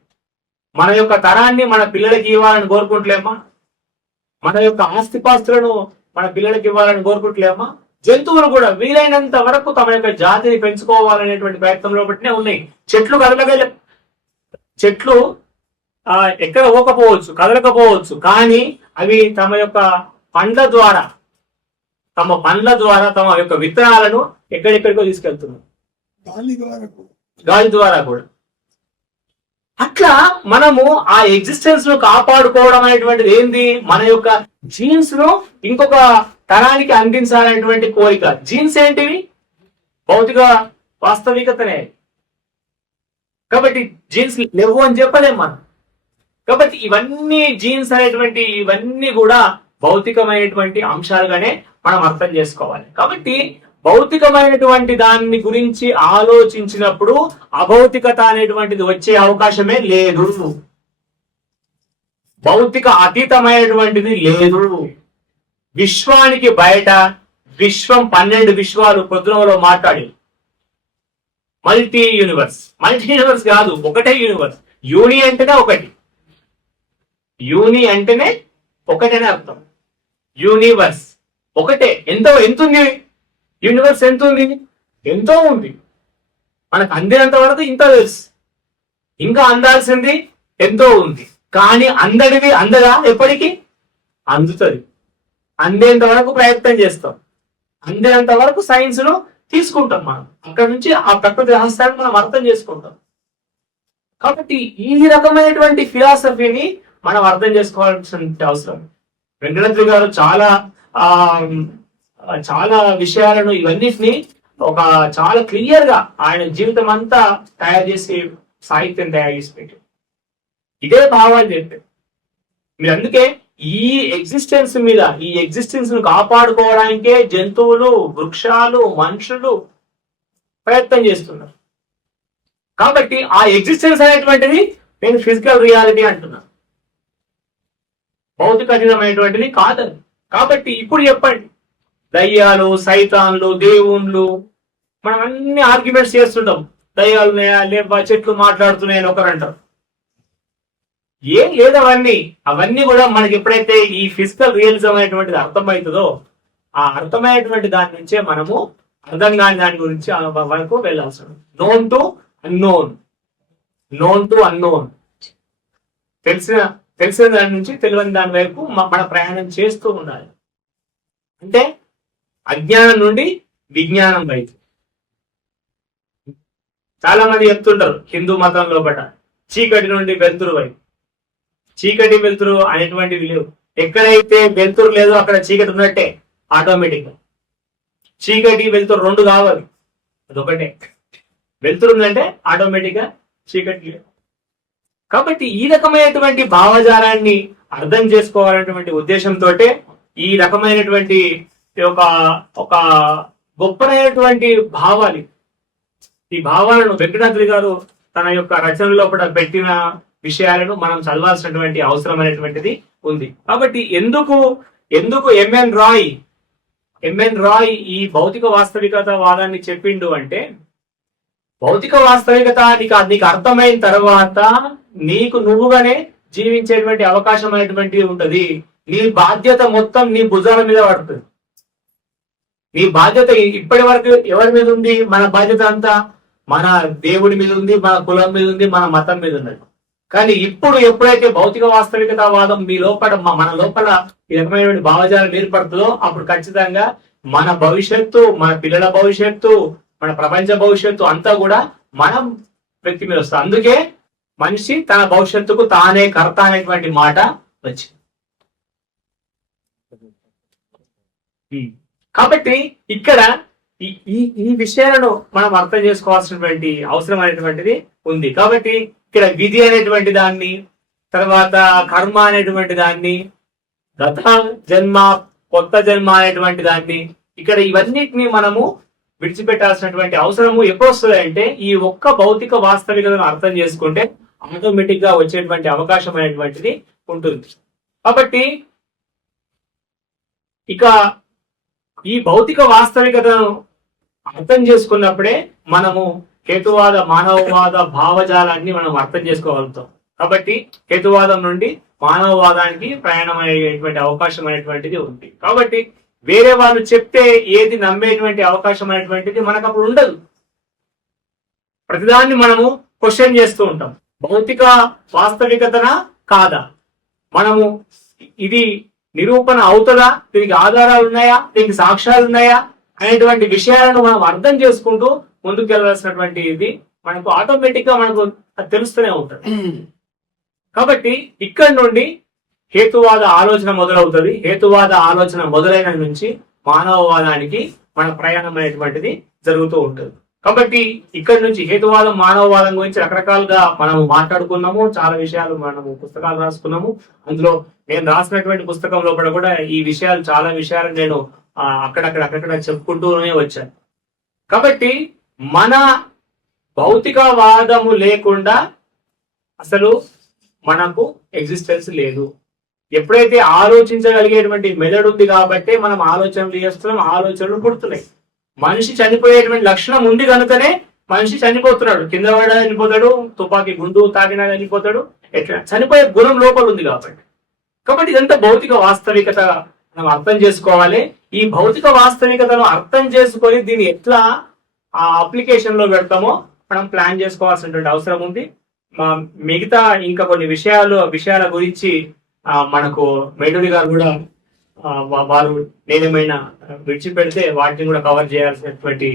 మన యొక్క తరాన్ని మన పిల్లలకి ఇవ్వాలని కోరుకుంటలేమా? మన యొక్క ఆస్తిపాస్తులను మన పిల్లలకి ఇవ్వాలని కోరుకుంటలేమా? జంతువులు కూడా వీలైనంత వరకు తమ యొక్క జాతిని పెంచుకోవాలనేటువంటి ప్రయత్నంలో బట్టినే ఉన్నాయి. చెట్లు ఎక్కడ పోకపోవచ్చు, కదలకపోవచ్చు, కానీ అవి తమ యొక్క పండ్ల ద్వారా తమ యొక్క విత్తనాలను ఎక్కడెక్కడికో తీసుకెళ్తున్నారు, గాలి ద్వారా కూడా. అట్లా మనము ఆ ఎగ్జిస్టెన్స్ ను కాపాడుకోవడం అనేటువంటిది ఏంది, మన యొక్క జీన్స్ ను ఇంకొక తరానికి అందించాలనేటువంటి కోరిక. జీన్స్ ఏంటివి? భౌతిక వాస్తవికతనే. కాబట్టి జీన్స్ లేవు అని చెప్పలేం మనం. కాబట్టి ఇవన్నీ జీన్స్ అనేటువంటి ఇవన్నీ కూడా భౌతికమైనటువంటి అంశాలుగానే మనం అర్థం చేసుకోవాలి. కాబట్టి భౌతికమైనటువంటి దాన్ని గురించి ఆలోచించినప్పుడు అభౌతికత అనేటువంటిది వచ్చే అవకాశమే లేదు. భౌతిక అతీతమైనటువంటిది లేదు. విశ్వానికి బయట విశ్వం 12 విశ్వాలు పొద్దునలో మాట్లాడి మల్టీ యూనివర్స్ కాదు, ఒకటే యూనివర్స్. యూని అంటేనే ఒకటి, యూని అంటేనే ఒకటనే అర్థం. యూనివర్స్ ఒకటే. ఎంతుంది యూనివర్స్? ఎంత ఉంది? ఎంతో ఉంది. మనకు అందినంత వరకు ఇంత తెలుసు, ఇంకా అందాల్సింది ఎంతో ఉంది. కానీ అందడిది అందదా? ఎప్పటికీ అందుతుంది. అందేంత వరకు ప్రయత్నం చేస్తాం, అందేంత వరకు సైన్స్ ను తీసుకుంటాం మనం. అక్కడ నుంచి ఆ ప్రకృతి రహస్యాన్ని మనం అర్థం చేసుకుంటాం. కాబట్టి ఈ రకమైనటువంటి ఫిలాసఫీని మనం అర్థం చేసుకోవాల్సిన అవసరం. వెంకటాద్రి గారు చాలా విషయాలను ఇవన్నిటిని చాలా క్లియర్ గా ఆయన జీవితం అంతా తయారు చేసి సాహిత్యం తయారు చేసి పెట్టారు. ఇదే భావాలు చెప్పారు మీరు. అందుకే ఈ ఎగ్జిస్టెన్స్ మీద, ఈ ఎగ్జిస్టెన్స్ ను కాపాడుకోవడానికే జంతువులు, వృక్షాలు, మనుషులు ప్రయత్నం చేస్తున్నారు. కాబట్టి ఆ ఎగ్జిస్టెన్స్ అనేటువంటిది నేను ఫిజికల్ రియాలిటీ అంటున్నాను, భౌతిక అతీతమైనటువంటిది కాదని. కాబట్టి ఇప్పుడు చెప్పండి, దయ్యాలు, సైతాన్లు, దేవుళ్ళు, మనం అన్ని ఆర్గ్యుమెంట్స్ చేస్తుంటాం. దయ్యాలు లేవా, చెట్లు మాట్లాడుతున్నాయని ఒకరు అంటారు. ఏం లేదు అవన్నీ కూడా మనకి ఎప్పుడైతే ఈ ఫిజికల్ రియలిజం అనేటువంటిది అర్థమవుతుందో, ఆ అర్థమైనటువంటి దాని నుంచే మనము అర్థం కాని దాని గురించి వరకు వెళ్ళాల్సి. నోన్ టు అన్నోన్, తెలిసిన దాని నుంచి తెలియని దాని వైపు మన ప్రయాణం చేస్తూ ఉండాలి. అంటే అజ్ఞానం నుండి విజ్ఞానం వైపు. చాలా మంది చెప్తుంటారు హిందూ మతం లోపల చీకటి నుండి వెలుతురు వైపు. చీకటి వెలుతురు అనేటువంటివి లేవు. ఎక్కడైతే వెలుతురు లేదో అక్కడ చీకటి ఉన్నట్టే ఆటోమేటిక్ గా. చీకటి వెలుతురు రెండు కావాలి, అదొకటే. వెలుతురు ఉందంటే ఆటోమేటిక్ గా చీకటి లేదు. కాబట్టి ఈ రకమైనటువంటి భావజాలాన్ని అర్థం చేసుకోవాలనేటువంటి ఉద్దేశంతో ఈ రకమైనటువంటి ఒక గొప్పనైనటువంటి భావాలు, ఈ భావాలను వెంకటాద్రి గారు తన యొక్క రచనలో కూడా పెట్టిన విషయాలను మనం చదవాల్సినటువంటి అవసరం అనేటువంటిది ఉంది. కాబట్టి ఎందుకు ఎంఎన్ రాయ్ ఈ భౌతిక వాస్తవికత వాదాన్ని చెప్పిండు అంటే, భౌతిక వాస్తవికత నీకు అర్థమైన తర్వాత నీకు నువ్వుగానే జీవించేటువంటి అవకాశం అనేటువంటిది ఉంటది. నీ బాధ్యత మొత్తం నీ భుజాల మీద పడుతుంది. నీ బాధ్యత ఇప్పటి వరకు ఎవరి మీద ఉంది? మన బాధ్యత అంతా మన దేవుడి మీద ఉంది, మన కులం మీద ఉంది, మన మతం మీద ఉన్నది. కానీ ఇప్పుడు ఎప్పుడైతే భౌతిక వాస్తవికతావాదం మన లోపల ఈ రకమైన భావజాలం ఏర్పడుతుందో, అప్పుడు ఖచ్చితంగా మన భవిష్యత్తు, మన పిల్లల భవిష్యత్తు, మన ప్రపంచ భవిష్యత్తు అంతా కూడా మనం వ్యక్తి మీద వస్తుంది. అందుకే మనిషి తన భవిష్యత్తుకు తానే కర్త అనేటువంటి మాట వచ్చింది. కాబట్టి ఇక్కడ ఈ విషయాలను మనం అర్థం చేసుకోవాల్సినటువంటి అవసరం అనేటువంటిది ఉంది. కాబట్టి ఇక్కడ విధి అనేటువంటి దాన్ని, తర్వాత కర్మ అనేటువంటి దాన్ని, గత జన్మ, కొత్త జన్మ అనేటువంటి దాన్ని, ఇక్కడ ఇవన్నిటిని మనము విడిచిపెట్టాల్సినటువంటి అవసరము ఎప్పుడు వస్తుంది అంటే, ఈ ఒక్క భౌతిక వాస్తవికతను అర్థం చేసుకుంటే ఆటోమేటిక్ గా వచ్చేటువంటి అవకాశం అనేటువంటిది ఉంటుంది. కాబట్టి ఇక ఈ భౌతిక వాస్తవికతను అర్థం చేసుకున్నప్పుడే మనము హేతువాద, మానవవాద భావజాలాన్ని మనం అర్థం చేసుకోగలుగుతాం. కాబట్టి హేతువాదం నుండి మానవవాదానికి ప్రయాణం అయ్యేటువంటి అవకాశం అనేటువంటిది ఉంది. కాబట్టి వేరే వాళ్ళు చెప్తే ఏది నమ్మేటువంటి అవకాశం అనేటువంటిది మనకు అప్పుడు ఉండదు. ప్రతిదాన్ని మనము క్వశ్చన్ చేస్తూ ఉంటాం. భౌతిక వాస్తవికతనా కాదా, మనము ఇది నిరూపణ అవుతుందా, దీనికి ఆధారాలు ఉన్నాయా, దీనికి సాక్ష్యాలు ఉన్నాయా అనేటువంటి విషయాలను మనం అర్థం చేసుకుంటూ ముందుకు వెళ్ళాల్సినటువంటి ఇది మనకు ఆటోమేటిక్ గా మనకు అది తెలుస్తూనే ఉంటుంది. కాబట్టి ఇక్కడ నుండి హేతువాద ఆలోచన మొదలవుతుంది. హేతువాద ఆలోచన మొదలైన నుంచి మానవవాదానికి మన ప్రయాణం అనేటువంటిది జరుగుతూ ఉంటుంది. కాబట్టి ఇక్కడ నుంచి హేతువాదం మానవవాదం గురించి రకరకాలుగా మనము మాట్లాడుకున్నాము. చాలా విషయాలు మనము పుస్తకాలు రాసుకున్నాము. అందులో నేను రాసినటువంటి పుస్తకంలో కూడా ఈ విషయాలు చాలా విషయాలు నేను అక్కడక్కడ చెప్పుకుంటూనే వచ్చాను. కాబట్టి మన భౌతికవాదము లేకుండా అసలు మనకు ఎగ్జిస్టెన్స్ లేదు. ఎప్పుడైతే ఆలోచించగలిగేటువంటి మెదడు ఉంది కాబట్టి మనం ఆలోచనలు చేస్తున్నాం, ఆలోచనలు పుడుతున్నాయి. మనిషి చనిపోయేటువంటి లక్షణం ఉంది కనుకనే మనిషి చనిపోతున్నాడు. కింద పడా చనిపోతాడు, తుపాకీ గుండు తాగినా చనిపోతాడు. ఎట్లా చనిపోయే గుణం లోపల ఉంది కాబట్టి ఇదంతా భౌతిక వాస్తవికత మనం అర్థం చేసుకోవాలి. ఈ భౌతిక వాస్తవికతను అర్థం చేసుకొని దీన్ని ఎట్లా ఆ అప్లికేషన్ లో పెడతామో మనం ప్లాన్ చేసుకోవాల్సినటువంటి అవసరం ఉంది. మిగతా ఇంకా కొన్ని విషయాల గురించి మనకు మేడూరి గారు కూడా వారు నేనేమైనా విడిచిపెడితే వాటిని కూడా కవర్ చేయాల్సినటువంటి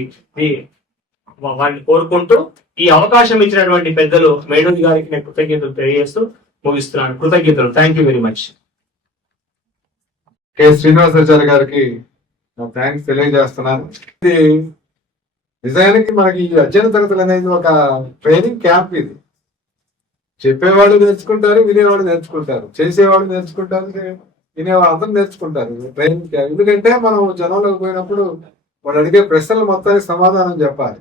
వారిని కోరుకుంటూ ఈ అవకాశం ఇచ్చినటువంటి పెద్దలు మేడూరి గారికి నేను కృతజ్ఞతలు తెలియజేస్తూ ముగిస్తున్నాను. కృతజ్ఞతలు. Thank you very much. K Srinivasacharya గారికి థ్యాంక్స్ తెలియజేస్తున్నాను. ఇది నిజానికి మనకి ఈ అధ్యయన తరగతులు అనేది ఒక ట్రైనింగ్ క్యాంప్. ఇది చెప్పేవాళ్ళు నేర్చుకుంటారు, వినేవాళ్ళు నేర్చుకుంటారు, చేసేవాళ్ళు నేర్చుకుంటారు, వినేవాళ్ళు అందరూ నేర్చుకుంటారు. ట్రైనింగ్ క్యాంప్ ఎందుకంటే మనం జనంలోకి పోయినప్పుడు వాళ్ళు అడిగే ప్రశ్నలు మొత్తానికి సమాధానం చెప్పాలి.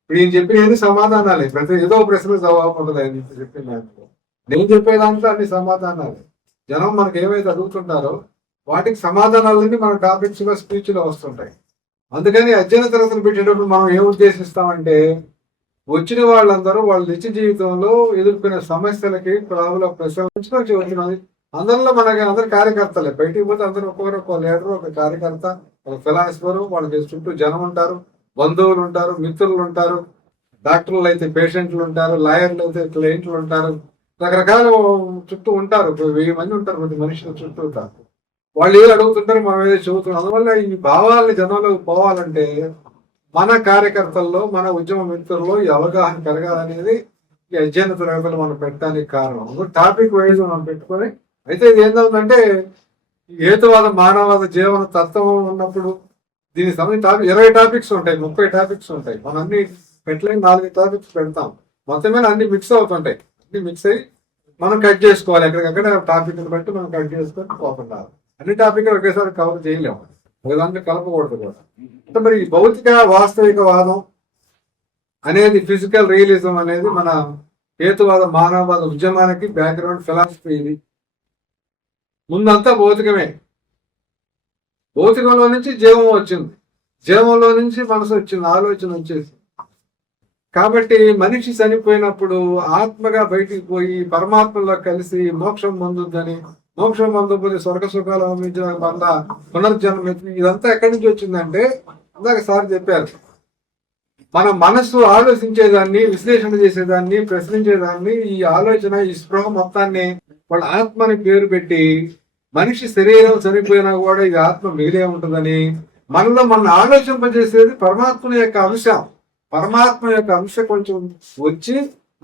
ఇప్పుడు ఈయన చెప్పిన సమాధానాలే, ప్రతి ఏదో ప్రశ్నలు జవాబు ఉంటుంది. ఆయన చెప్పిన దాంట్లో నేను చెప్పేదాంట్లో అన్ని సమాధానాలే. జనం మనకు ఏవైతే అడుగుతుంటారో వాటికి సమాధానాలన్నీ మన టాపిక్స్ గా స్పీచ్ లో వస్తుంటాయి. అందుకని అధ్యయన తరగతులు పెట్టేటప్పుడు మనం ఏం ఉద్దేశిస్తామంటే వచ్చిన వాళ్ళందరూ వాళ్ళ నిత్య జీవితంలో ఎదుర్కొనే సమస్యలకి ప్రాబ్లం ప్రశ్నలు వచ్చినది. అందరిలో మనకి అందరు కార్యకర్తలే. బయటికి పోతే అందరూ ఒక్కొక్క లీడర్, ఒక కార్యకర్త, ఒక ఫిలాసఫర్, వాళ్ళకి చుట్టూ జనం ఉంటారు, బంధువులు ఉంటారు, మిత్రులు ఉంటారు, డాక్టర్లు అయితే పేషెంట్లు ఉంటారు, లాయర్లు అయితే క్లయింట్లు ఉంటారు, రకరకాల చుట్టూ ఉంటారు. 1000 మంది ఉంటారు ప్రతి మనుషుల చుట్టూ. వాళ్ళు ఏదో అడుగుతుంటారు, మనం ఏదో చెబుతున్నాం. అందువల్ల ఈ భావాలని జనంలోకి పోవాలంటే మన కార్యకర్తల్లో, మన ఉద్యమ మిత్రుల్లో ఈ అవగాహన కలగాలనేది ఈ అధ్యయన తరగతులు మనం పెట్టడానికి కారణం. టాపిక్ వైజ్ మనం పెట్టుకొని అయితే ఇది ఏంటంటే హేతువాద మానవవాద జీవన తత్వం ఉన్నప్పుడు దీనికి సంబంధించి 20 టాపిక్స్ ఉంటాయి, 30 టాపిక్స్ ఉంటాయి. మనం అన్ని పెట్టలేని 4 టాపిక్స్ పెడతాం. మొత్తం మీద అన్ని మిక్స్ అవుతుంటాయి. అన్ని మిక్స్ అయ్యి మనం కట్ చేసుకోవాలి. ఎక్కడికక్కడ టాపిక్ని బట్టి మనం కట్ చేసుకొని పోకుండా అన్ని టాపిక్లు ఒకేసారి కవర్ చేయలేము, ఒకదాంట్లో కలపకూడదు కూడా. అంటే మరి భౌతిక వాస్తవికవాదం అనేది, ఫిజికల్ రియలిజం అనేది మన హేతువాద మానవవాద ఉద్యమానికి బ్యాక్గ్రౌండ్ ఫిలాసఫీ. ఇది ముందంతా భౌతికమే. భౌతికంలో నుంచి జీవం వచ్చింది, జీవంలో నుంచి మనసు వచ్చింది, ఆలోచన వచ్చేసి. కాబట్టి మనిషి చనిపోయినప్పుడు ఆత్మగా బయటికి పోయి పరమాత్మలో కలిసి మోక్షం పొందుద్దని, మోక్షం పొందకపోతే స్వర్గ సుఖాలు అందించిన వల్ల పునర్జన్మ. ఇదంతా ఎక్కడి నుంచి వచ్చిందంటే ఇందాక సార్ చెప్పారు, మన మనస్సు ఆలోచించేదాన్ని, విశ్లేషణ చేసేదాన్ని, ప్రశ్నించేదాన్ని, ఈ ఆలోచన, ఈ స్పృహ మొత్తాన్ని వాళ్ళ ఆత్మని పేరు పెట్టి మనిషి శరీరం చనిపోయినా కూడా ఇది ఆత్మ మిగిలే ఉంటుందని, మనలో మన ఆలోచింపజేసేది పరమాత్మ యొక్క అంశం. పరమాత్మ యొక్క అంశం కొంచెం వచ్చి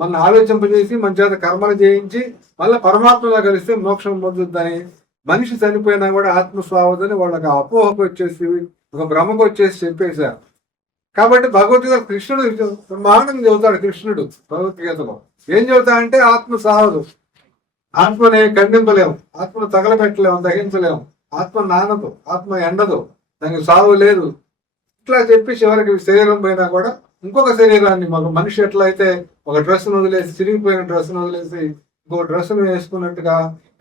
మన ఆలోచింపజేసి మన చేత కర్మలు చేయించి మళ్ళీ పరమాత్మలో కలిస్తే మోక్షం పొందుద్దని, మనిషి చనిపోయినా కూడా ఆత్మ స్వావదని వాళ్ళకి అపోహకు వచ్చేసి, ఒక భ్రమకు వచ్చేసి చెప్పేశారు. కాబట్టి భగవద్గీత కృష్ణుడు బ్రహ్మాండంగా చెబుతాడు. కృష్ణుడు భగవద్గీతలో ఏం చెబుతా అంటే ఆత్మ సావదు, ఆత్మని ఖండింపలేము, ఆత్మను తగలబెట్టలేము, దహించలేము, ఆత్మ నానదు, ఆత్మ ఎండదు, దానికి సావు లేదు. ఇట్లా చెప్పి చివరికి శరీరం పోయినా కూడా ఇంకొక శరీరాన్ని, మనిషి ఎట్లా అయితే ఒక డ్రెస్ను వదిలేసి, చిరిగిపోయిన డ్రెస్ను వదిలేసి ఇంకొక డ్రెస్ను వేసుకున్నట్టుగా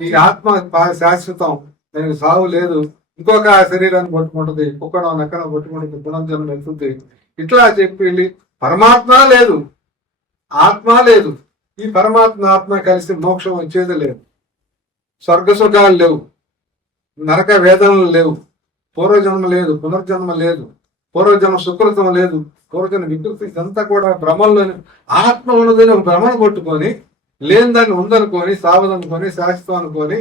ఈ ఆత్మ శాశ్వతం, దానికి సావు లేదు, ఇంకొక శరీరాన్ని పట్టుకుంటుంది, కుక్కనో నక్కనో పట్టుకుంటుంది, పునర్జన్మ వెళ్తుంది. ఇట్లా చెప్పి పరమాత్మ లేదు, ఆత్మ లేదు. ఈ పరమాత్మ ఆత్మ కలిసి మోక్షం వచ్చేది లేదు, స్వర్గ సుఖాలు లేవు, నరక వేదనలు లేవు, పూర్వజన్మ లేదు, పునర్జన్మ లేదు, పూర్వజన్మ సుకృతం లేదు, పూర్వజన్మ విద్యుత్. ఇదంతా కూడా భ్రమంలోని ఆత్మ ఉన్నదని ఒక భ్రమను కొట్టుకొని, లేని దాన్ని ఉందనుకొని, సావదనుకొని, శాశ్వతం అనుకొని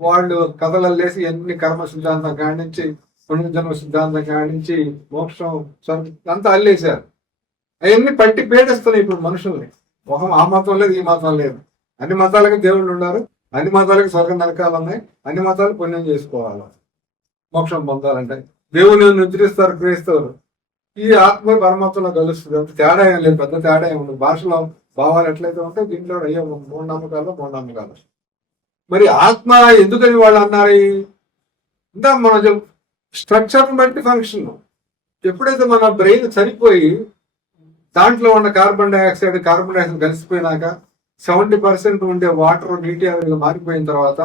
వాళ్ళు కథలల్లేసి ఎన్ని కర్మ సిద్ధాంతం కాడించి, పునర్జన్మ సిద్ధాంతం కాడించి, మోక్షం అంతా అల్లేశారు. అవన్నీ పట్టి పీడిస్తున్నాయి ఇప్పుడు మనుషుల్ని. ఆ మతం లేదు, ఈ మతం లేదు. అన్ని మతాలకి దేవుళ్ళు ఉన్నారు, అన్ని మతాలకి స్వర్గ నరకాలు ఉన్నాయి, అన్ని మతాలు పుణ్యం చేసుకోవాలి మోక్షం పొందాలంటే. దేవుని నిద్రిస్తారు క్రైస్తవులు. ఈ ఆత్మ పరమాత్మలో కలుస్తుంది. అంత తేడా ఏం లేదు, పెద్ద తేడా ఏమి ఉండదు. భాషలో భావాలు ఎట్లయితే ఉంటే దీంట్లో అయ్యే మూఢనమ్మకాలు. మరి ఆత్మ ఎందుకని వాళ్ళు అన్నారు? ఇంకా మనం స్ట్రక్చర్ బట్టి ఫంక్షన్. ఎప్పుడైతే మన బ్రెయిన్ చనిపోయి దాంట్లో ఉన్న కార్బన్ డైఆక్సైడ్ కలిసిపోయినాక 70% ఉండే వాటర్ నీటి ఆవిరిగా మారిపోయిన తర్వాత,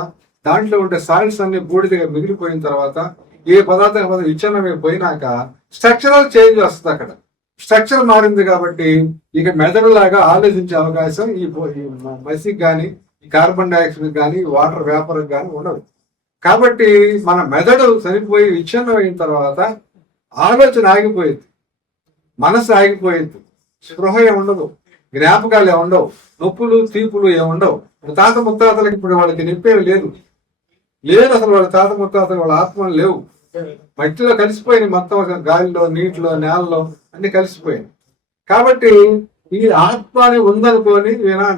దాంట్లో ఉండే సాల్ట్స్ అన్ని బూడిదగా మిగిలిపోయిన తర్వాత, ఏ పదార్థం విచ్ఛిన్నమైపోయినాక స్ట్రక్చరల్ చేంజ్ వస్తుంది. అక్కడ స్ట్రక్చర్ మారింది కాబట్టి ఇక మెదడులాగా ఆలోచించే అవకాశం ఈ మసిక్ కానీ, ఈ కార్బన్ డైఆక్సైడ్ కానీ, వాటర్ వేపర్ కానీ ఉండదు. కాబట్టి మన మెదడు చనిపోయి విచ్ఛిన్నమైన తర్వాత ఆలోచన ఆగిపోయింది, మనసు ఆగిపోయింది, స్పృహ ఉండదు, జ్ఞాపకాలు ఏముండవు, నొప్పులు తీపులు ఏముండవు. తాత ముత్తాతలకు ఇప్పుడు వాళ్ళకి నొప్పేవి లేదు అసలు. వాళ్ళ తాత ముత్తాతలు వాళ్ళ ఆత్మలు లేవు, మట్టిలో కలిసిపోయినాయి మొత్తం, గాలిలో, నీటిలో, నేలలో అన్ని కలిసిపోయాయి. కాబట్టి ఈ ఆత్మని ఉందనుకొని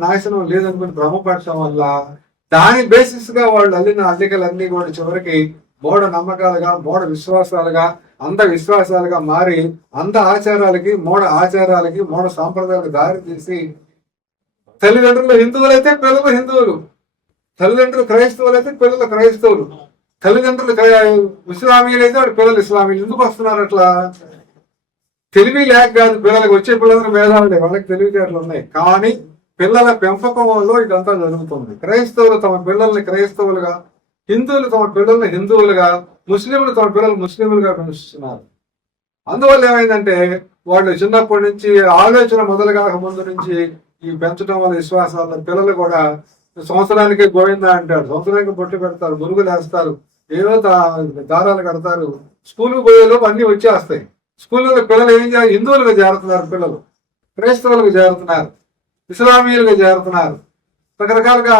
నాశనం లేదనుకొని భ్రమపడటం వల్ల దాని బేసిస్ గా వాళ్ళు అల్లిన అల్లికలన్నీ కూడా చివరికి మూఢ నమ్మకాలుగా, మూఢ విశ్వాసాలుగా, అంధ విశ్వాసాలుగా మారి అంధ ఆచారాలకి, మూఢ సాంప్రదాయాలకు దారి తీసి తల్లిదండ్రులు హిందువులైతే పిల్లలు హిందువులు, తల్లిదండ్రులు క్రైస్తవులైతే పిల్లలు క్రైస్తవులు, తల్లిదండ్రులు ఇస్లామీలైతే వాడి పిల్లలు ఇస్లామీలు. ఎందుకు వస్తున్నారు అట్లా? తెలివి లేక కాదు, పిల్లలకు వచ్చే పిల్లలకు మేధావులే, వాళ్ళకి తెలివితేటలు ఉన్నాయి. కానీ పిల్లల పెంపకంలో ఇదంతా జరుగుతుంది. క్రైస్తవులు తమ పిల్లల్ని క్రైస్తవులుగా, హిందువులు తమ పిల్లల్ని హిందువులుగా, ముస్లింలు తమ పిల్లలు ముస్లింలుగా పెంచుతున్నారు. అందువల్ల ఏమైందంటే వాళ్ళు చిన్నప్పటి నుంచి ఆలోచన మొదలుగా ముందు నుంచి ఈ పెంచడం వల్ల విశ్వాసాల పిల్లలు కూడా సంవత్సరానికి గోవిందా అంటారు, సంవత్సరానికి బొట్టు పెడతారు, మురుగులు వేస్తారు, ఏదో దారాలు కడతారు. స్కూల్కి పోయేలోపు అన్ని వచ్చేస్తాయి. స్కూల్లో పిల్లలు ఏం చేయాలి? హిందువులుగా చేరుతున్నారు, పిల్లలు క్రైస్తవులకు చేరుతున్నారు, ఇస్లామీయులుగా చేరుతున్నారు, రకరకాలుగా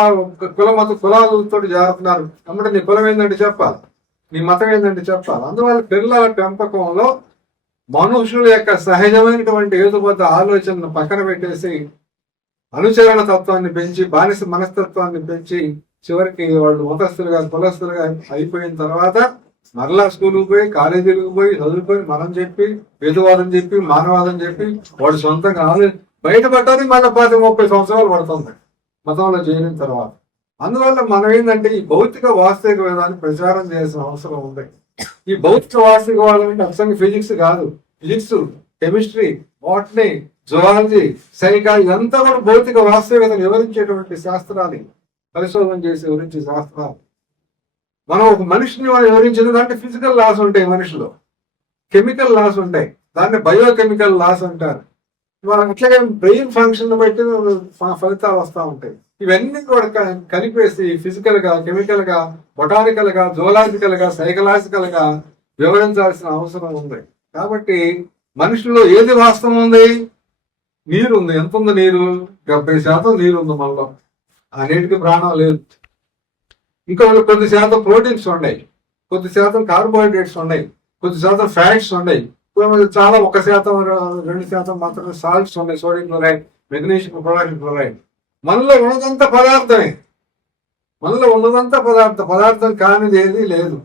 కులాలతో చేరుతున్నారు. కాబట్టి నీ కులం ఏంటంటే చెప్పాలి, నీ మతం ఏంటంటే చెప్పాలి. అందువల్ల పిల్లల పెంపకంలో మనుషుల యొక్క సహజమైనటువంటి ఏదుబద్ధ ఆలోచనను పక్కన పెట్టేసి అనుచరణ తత్వాన్ని పెంచి, బానిస మనస్తత్వాన్ని పెంచి, చివరికి వాళ్ళు మతస్థులుగా, కులస్తులుగా అయిపోయిన తర్వాత మరలా స్కూల్కి పోయి, కాలేజీలకు పోయి, చదువుకొని మనం చెప్పి, వేదవాదం చెప్పి, మానవాదం చెప్పి, వాడు సొంతంగా బయటపడటానికి మళ్ళీ 30 సంవత్సరాలు పడుతుంది మతంలో చేరిన తర్వాత. అందువల్ల మనం ఏంటంటే ఈ భౌతిక వాస్తవిక వేదాన్ని ప్రచారం చేయాల్సిన అవసరం ఉంది. ఈ భౌతిక వాస్తవికవాదం అంటే అసలు ఫిజిక్స్ కాదు, physics, chemistry, botany, zoology, psychology ఇదంతా కూడా భౌతిక వాస్తవికతను వివరించేటువంటి శాస్త్రాలు, పరిశోధన చేసి వివరించే శాస్త్రాలు. మనం ఒక మనిషిని మనం వివరించేది అంటే ఫిజికల్ లాస్ ఉంటాయి, మనిషిలో కెమికల్ లాస్ ఉంటాయి, దాన్ని బయోకెమికల్ లాస్ అంటారు. అట్లాగే బ్రెయిన్ ఫంక్షన్ బట్టి ఫలితాలు వస్తూ ఉంటాయి. ఇవన్నీ కూడా కలిపేసి ఫిజికల్ గా, కెమికల్ గా, బొటానికల్ గా, జువలాజికల్ గా, సైకలాజికల్ గా వివరించాల్సిన అవసరం ఉంది. కాబట్టి మనుషుల్లో ఏది వాస్తవం ఉంది? నీరు ఉంది. ఎంత ఉంది నీరు? 70% నీరు ఉంది మనలో. ఆ నీటికి ప్రాణం లేదు. ఇంకా కొద్ది శాతం ప్రోటీన్స్ ఉన్నాయి, కొద్ది శాతం కార్బోహైడ్రేట్స్ ఉన్నాయి, కొద్ది శాతం ఫ్యాట్స్ ఉన్నాయి, చాలా 1%, 2% మాత్రమే సాల్ట్స్ ఉన్నాయి, sodium chloride, magnesium, potassium chloride. మనలో ఉన్నదంతా పదార్థమే, మనలో ఉన్నదంతా పదార్థం కానిది ఏది లేదు.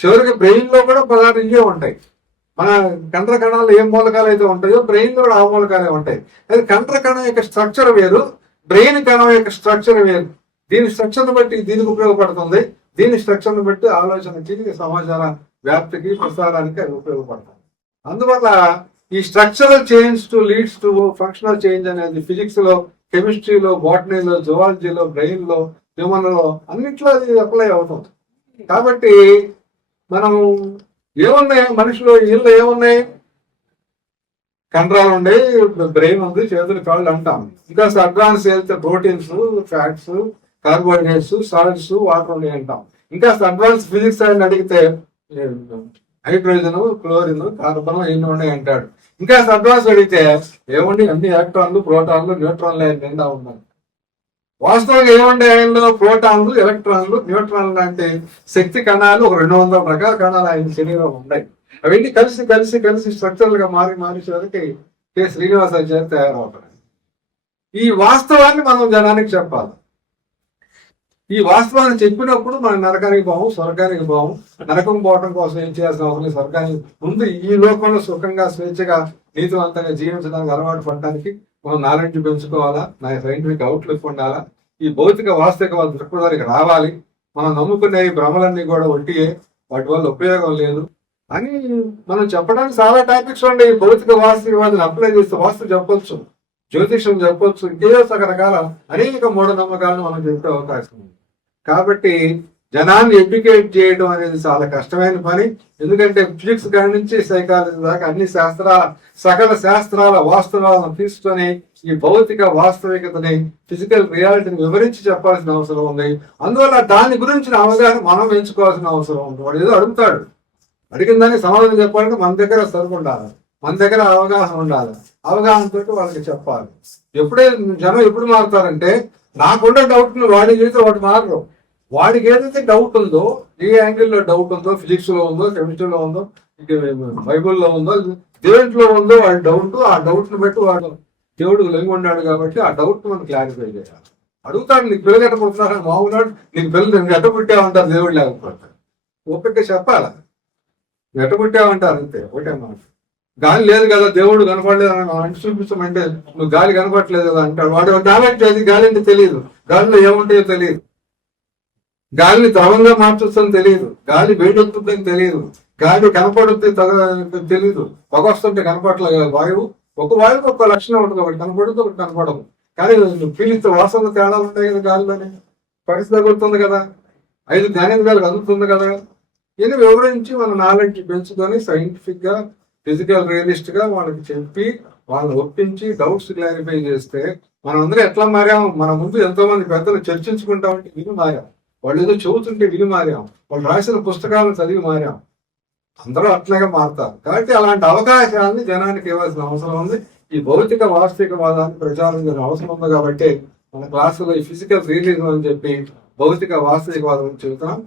చివరికి బ్రెయిన్ లో కూడా పదార్థం ఇవే ఉంటాయి. మన కండ్ర కణాలు ఏ మూలకాలు అయితే ఉంటాయో బ్రెయిన్ లో కూడా ఆ మూలకాలే ఉంటాయి. అది కండ్ర కణం యొక్క స్ట్రక్చర్ వేరు, బ్రెయిన్ కణం యొక్క స్ట్రక్చర్ వేరు. దీని స్ట్రక్చర్ బట్టి దీనికి ఉపయోగపడుతుంది, దీని స్ట్రక్చర్ బట్టి ఆలోచనకి, సమాచార వ్యాప్తికి, ప్రసారానికి అది ఉపయోగపడుతుంది. అందువల్ల ఈ structural change to leads to functional change అనేది ఫిజిక్స్ లో, కెమిస్ట్రీలో, బాటనీలో, జువాలజీలో, బ్రెయిన్ లో, హ్యూమన్ లో అన్నిట్లో అది అప్లై అవుతుంది. కాబట్టి మనం ఏమున్నాయి మనిషిలో? వీళ్ళు ఏమున్నాయి? కండరాలు ఉన్నాయి, బ్రెయిన్ ఉంది, చేతులు, కాళ్ళు అంటాం. ఇంకా అడ్వాన్స్ వెళ్తే proteins, fats, carbohydrates, salts, water ఉన్నాయి అంటాం. ఇంకా అడ్వాన్స్ ఫిజిక్స్ అని అడిగితే హైడ్రోజన్, క్లోరిన్, కార్బన్ ఎన్ని ఉన్నాయి అంటాడు. ఇంకా అడ్వాన్స్ అడిగితే ఏముండి అన్ని ఎలక్ట్రాన్లు, ప్రోటాన్లు, న్యూట్రాన్లు నిండా ఉన్నాయి. వాస్తవంగా ఏముండే ఆయనలో? ప్రోటాన్లు, ఎలక్ట్రాన్లు, న్యూట్రాన్లు అంటే శక్తి కణాలు, ఒక 200 రకాల కణాలు ఆయన శరీరంలో ఉన్నాయి. అవన్నీ కలిసి స్ట్రక్చరల్ గా మారి సరికి కె శ్రీనివాసాచార్య తయారవుతారు. ఈ వాస్తవాన్ని మనం జనానికి చెప్పాలి. ఈ వాస్తవాన్ని చెప్పినప్పుడు మనం నరకానికి పోము, స్వర్గానికి పోము. నరకం పోవడం కోసం ఏం చేయాల్సిన అవసరం లేదు. స్వర్గానికి ముందు ఈ లోకంలో సుఖంగా స్వేచ్ఛగా నీతివంతంగా జీవించడానికి అలవాటు పడడానికి మనం నాలెడ్జ్ పెంచుకోవాలా, నా సైంటిఫిక్ అవుట్లుక్ ఉండాలా, ఈ భౌతిక వాస్తవిక దృక్పథానికి రావాలి. మనం నమ్ముకునే ఈ భ్రమలన్నీ కూడా ఒట్టియే, వాటి వల్ల ఉపయోగం లేదు అని మనం చెప్పడానికి చాలా టాపిక్స్ ఉన్నాయి. భౌతిక వాస్తవికవాదిని అప్లై చేస్తే వాస్తు చెప్పొచ్చు, జ్యోతిషం చెప్పొచ్చు, ఇంకేదో రకరకాల అనేక మూఢనమ్మకాలను మనం చెప్పే అవకాశం ఉంది. కాబట్టి జనాన్ని ఎడ్యుకేట్ చేయడం అనేది చాలా కష్టమైన పని. ఎందుకంటే ఫిజిక్స్ కాడి నుంచి సైకాలజీ దాకా అన్ని శాస్త్రాల సకల శాస్త్రాల వాస్తవాలను తీసుకొని ఈ భౌతిక వాస్తవికతని ఫిజికల్ రియాలిటీని వివరించి చెప్పాల్సిన అవసరం ఉంది. అందువల్ల దాని గురించిన అవగాహన మనం పెంచుకోవాల్సిన అవసరం ఉంది. వాడు ఏదో అడుగుతాడు, అడిగిన దానికి సమాధానం చెప్పాలంటే మన దగ్గర సరుకు ఉండాలి, మన దగ్గర అవగాహన ఉండాలి. అవగాహనతో వాళ్ళకి చెప్పాలి. జనం ఎప్పుడు మారుతారంటే నాకున్న డౌట్ ని వాడి చేస్తే వాడు మారరు. వాడికి ఏదైతే డౌట్ ఉందో, ఏ యాంగిల్లో డౌట్ ఉందో, ఫిజిక్స్ లో ఉందో, కెమిస్ట్రీలో ఉందో, బైబుల్లో ఉందో, దేంట్లో ఉందో వాడి డౌట్, ఆ డౌట్ ని బట్టి వాడు దేవుడు లొంగి ఉన్నాడు కాబట్టి ఆ డౌట్ మనం క్లారిఫై చేయాలి. అడుగుతాడు, నీకు పిల్లలు ఎట్ట పుడుతున్నాడు, మామూలు నీకు పిల్లలు నేను ఎట్ట పుట్టామంటారు, దేవుడు లేకపోతాడు. ఓపిక చెప్పాలా, ఎట్ట పుట్టామంటారు అంతే, ఒకటే మాట. గాలి లేదు కదా, దేవుడు కనపడలేదు అని చూపించమంటే నువ్వు గాలి కనపడలేదు కదా అంటాడు. వాడు డామెట్ అది గాలి అంటే తెలియదు, గాలిలో ఏముంటాయో తెలియదు, గాలిని ద్రవంగా మార్చొచ్చని తెలియదు, గాలి వేడొస్తుందని తెలియదు, గాలి కనపడుతుంది తెలియదు, పొగ వస్తుంటే కనపడలేదు. వాయువు ఒక వాయువుకి ఒక లక్షణం ఉంటుంది, ఒకటి కనపడుతుంది ఒకటి కనపడదు. కానీ పీలిస్తే వాసన తేడాలు ఉంటాయి కదా, గాలిలోనే పరిస్థితి తగులుతుంది కదా, 5 జ్ఞానేంద్రియాలు కదులుతుంది కదా. ఇది వివరించి మన నాలెడ్జ్ పెంచుకొని సైంటిఫిక్ గా ఫిజికల్ రియలిస్ట్ గా వాళ్ళకి చెప్పి వాళ్ళని ఒప్పించి డౌట్స్ క్లారిఫై చేస్తే మనం అందరం ఎట్లా మారాం. మన ముందు ఎంతో మంది పెద్దలు చర్చించుకుంటామంటే విని మారాం, వాళ్ళు ఏదో చెబుతుంటే విని మారాం, వాళ్ళు రాసిన పుస్తకాలను చదివి మారాం. అందరూ అట్లాగే మారుతారు. కాబట్టి అలాంటి అవకాశాన్ని జనానికి ఇవ్వాల్సిన అవసరం ఉంది. ఈ భౌతిక వాస్తవికవాదాన్ని ప్రచారం చేయాల్సిన అవసరం ఉంది. కాబట్టి మన క్లాసులో ఈ ఫిజికల్ రియలిజం అని చెప్పి భౌతిక వాస్తవికవాదం చెబుతున్నాం.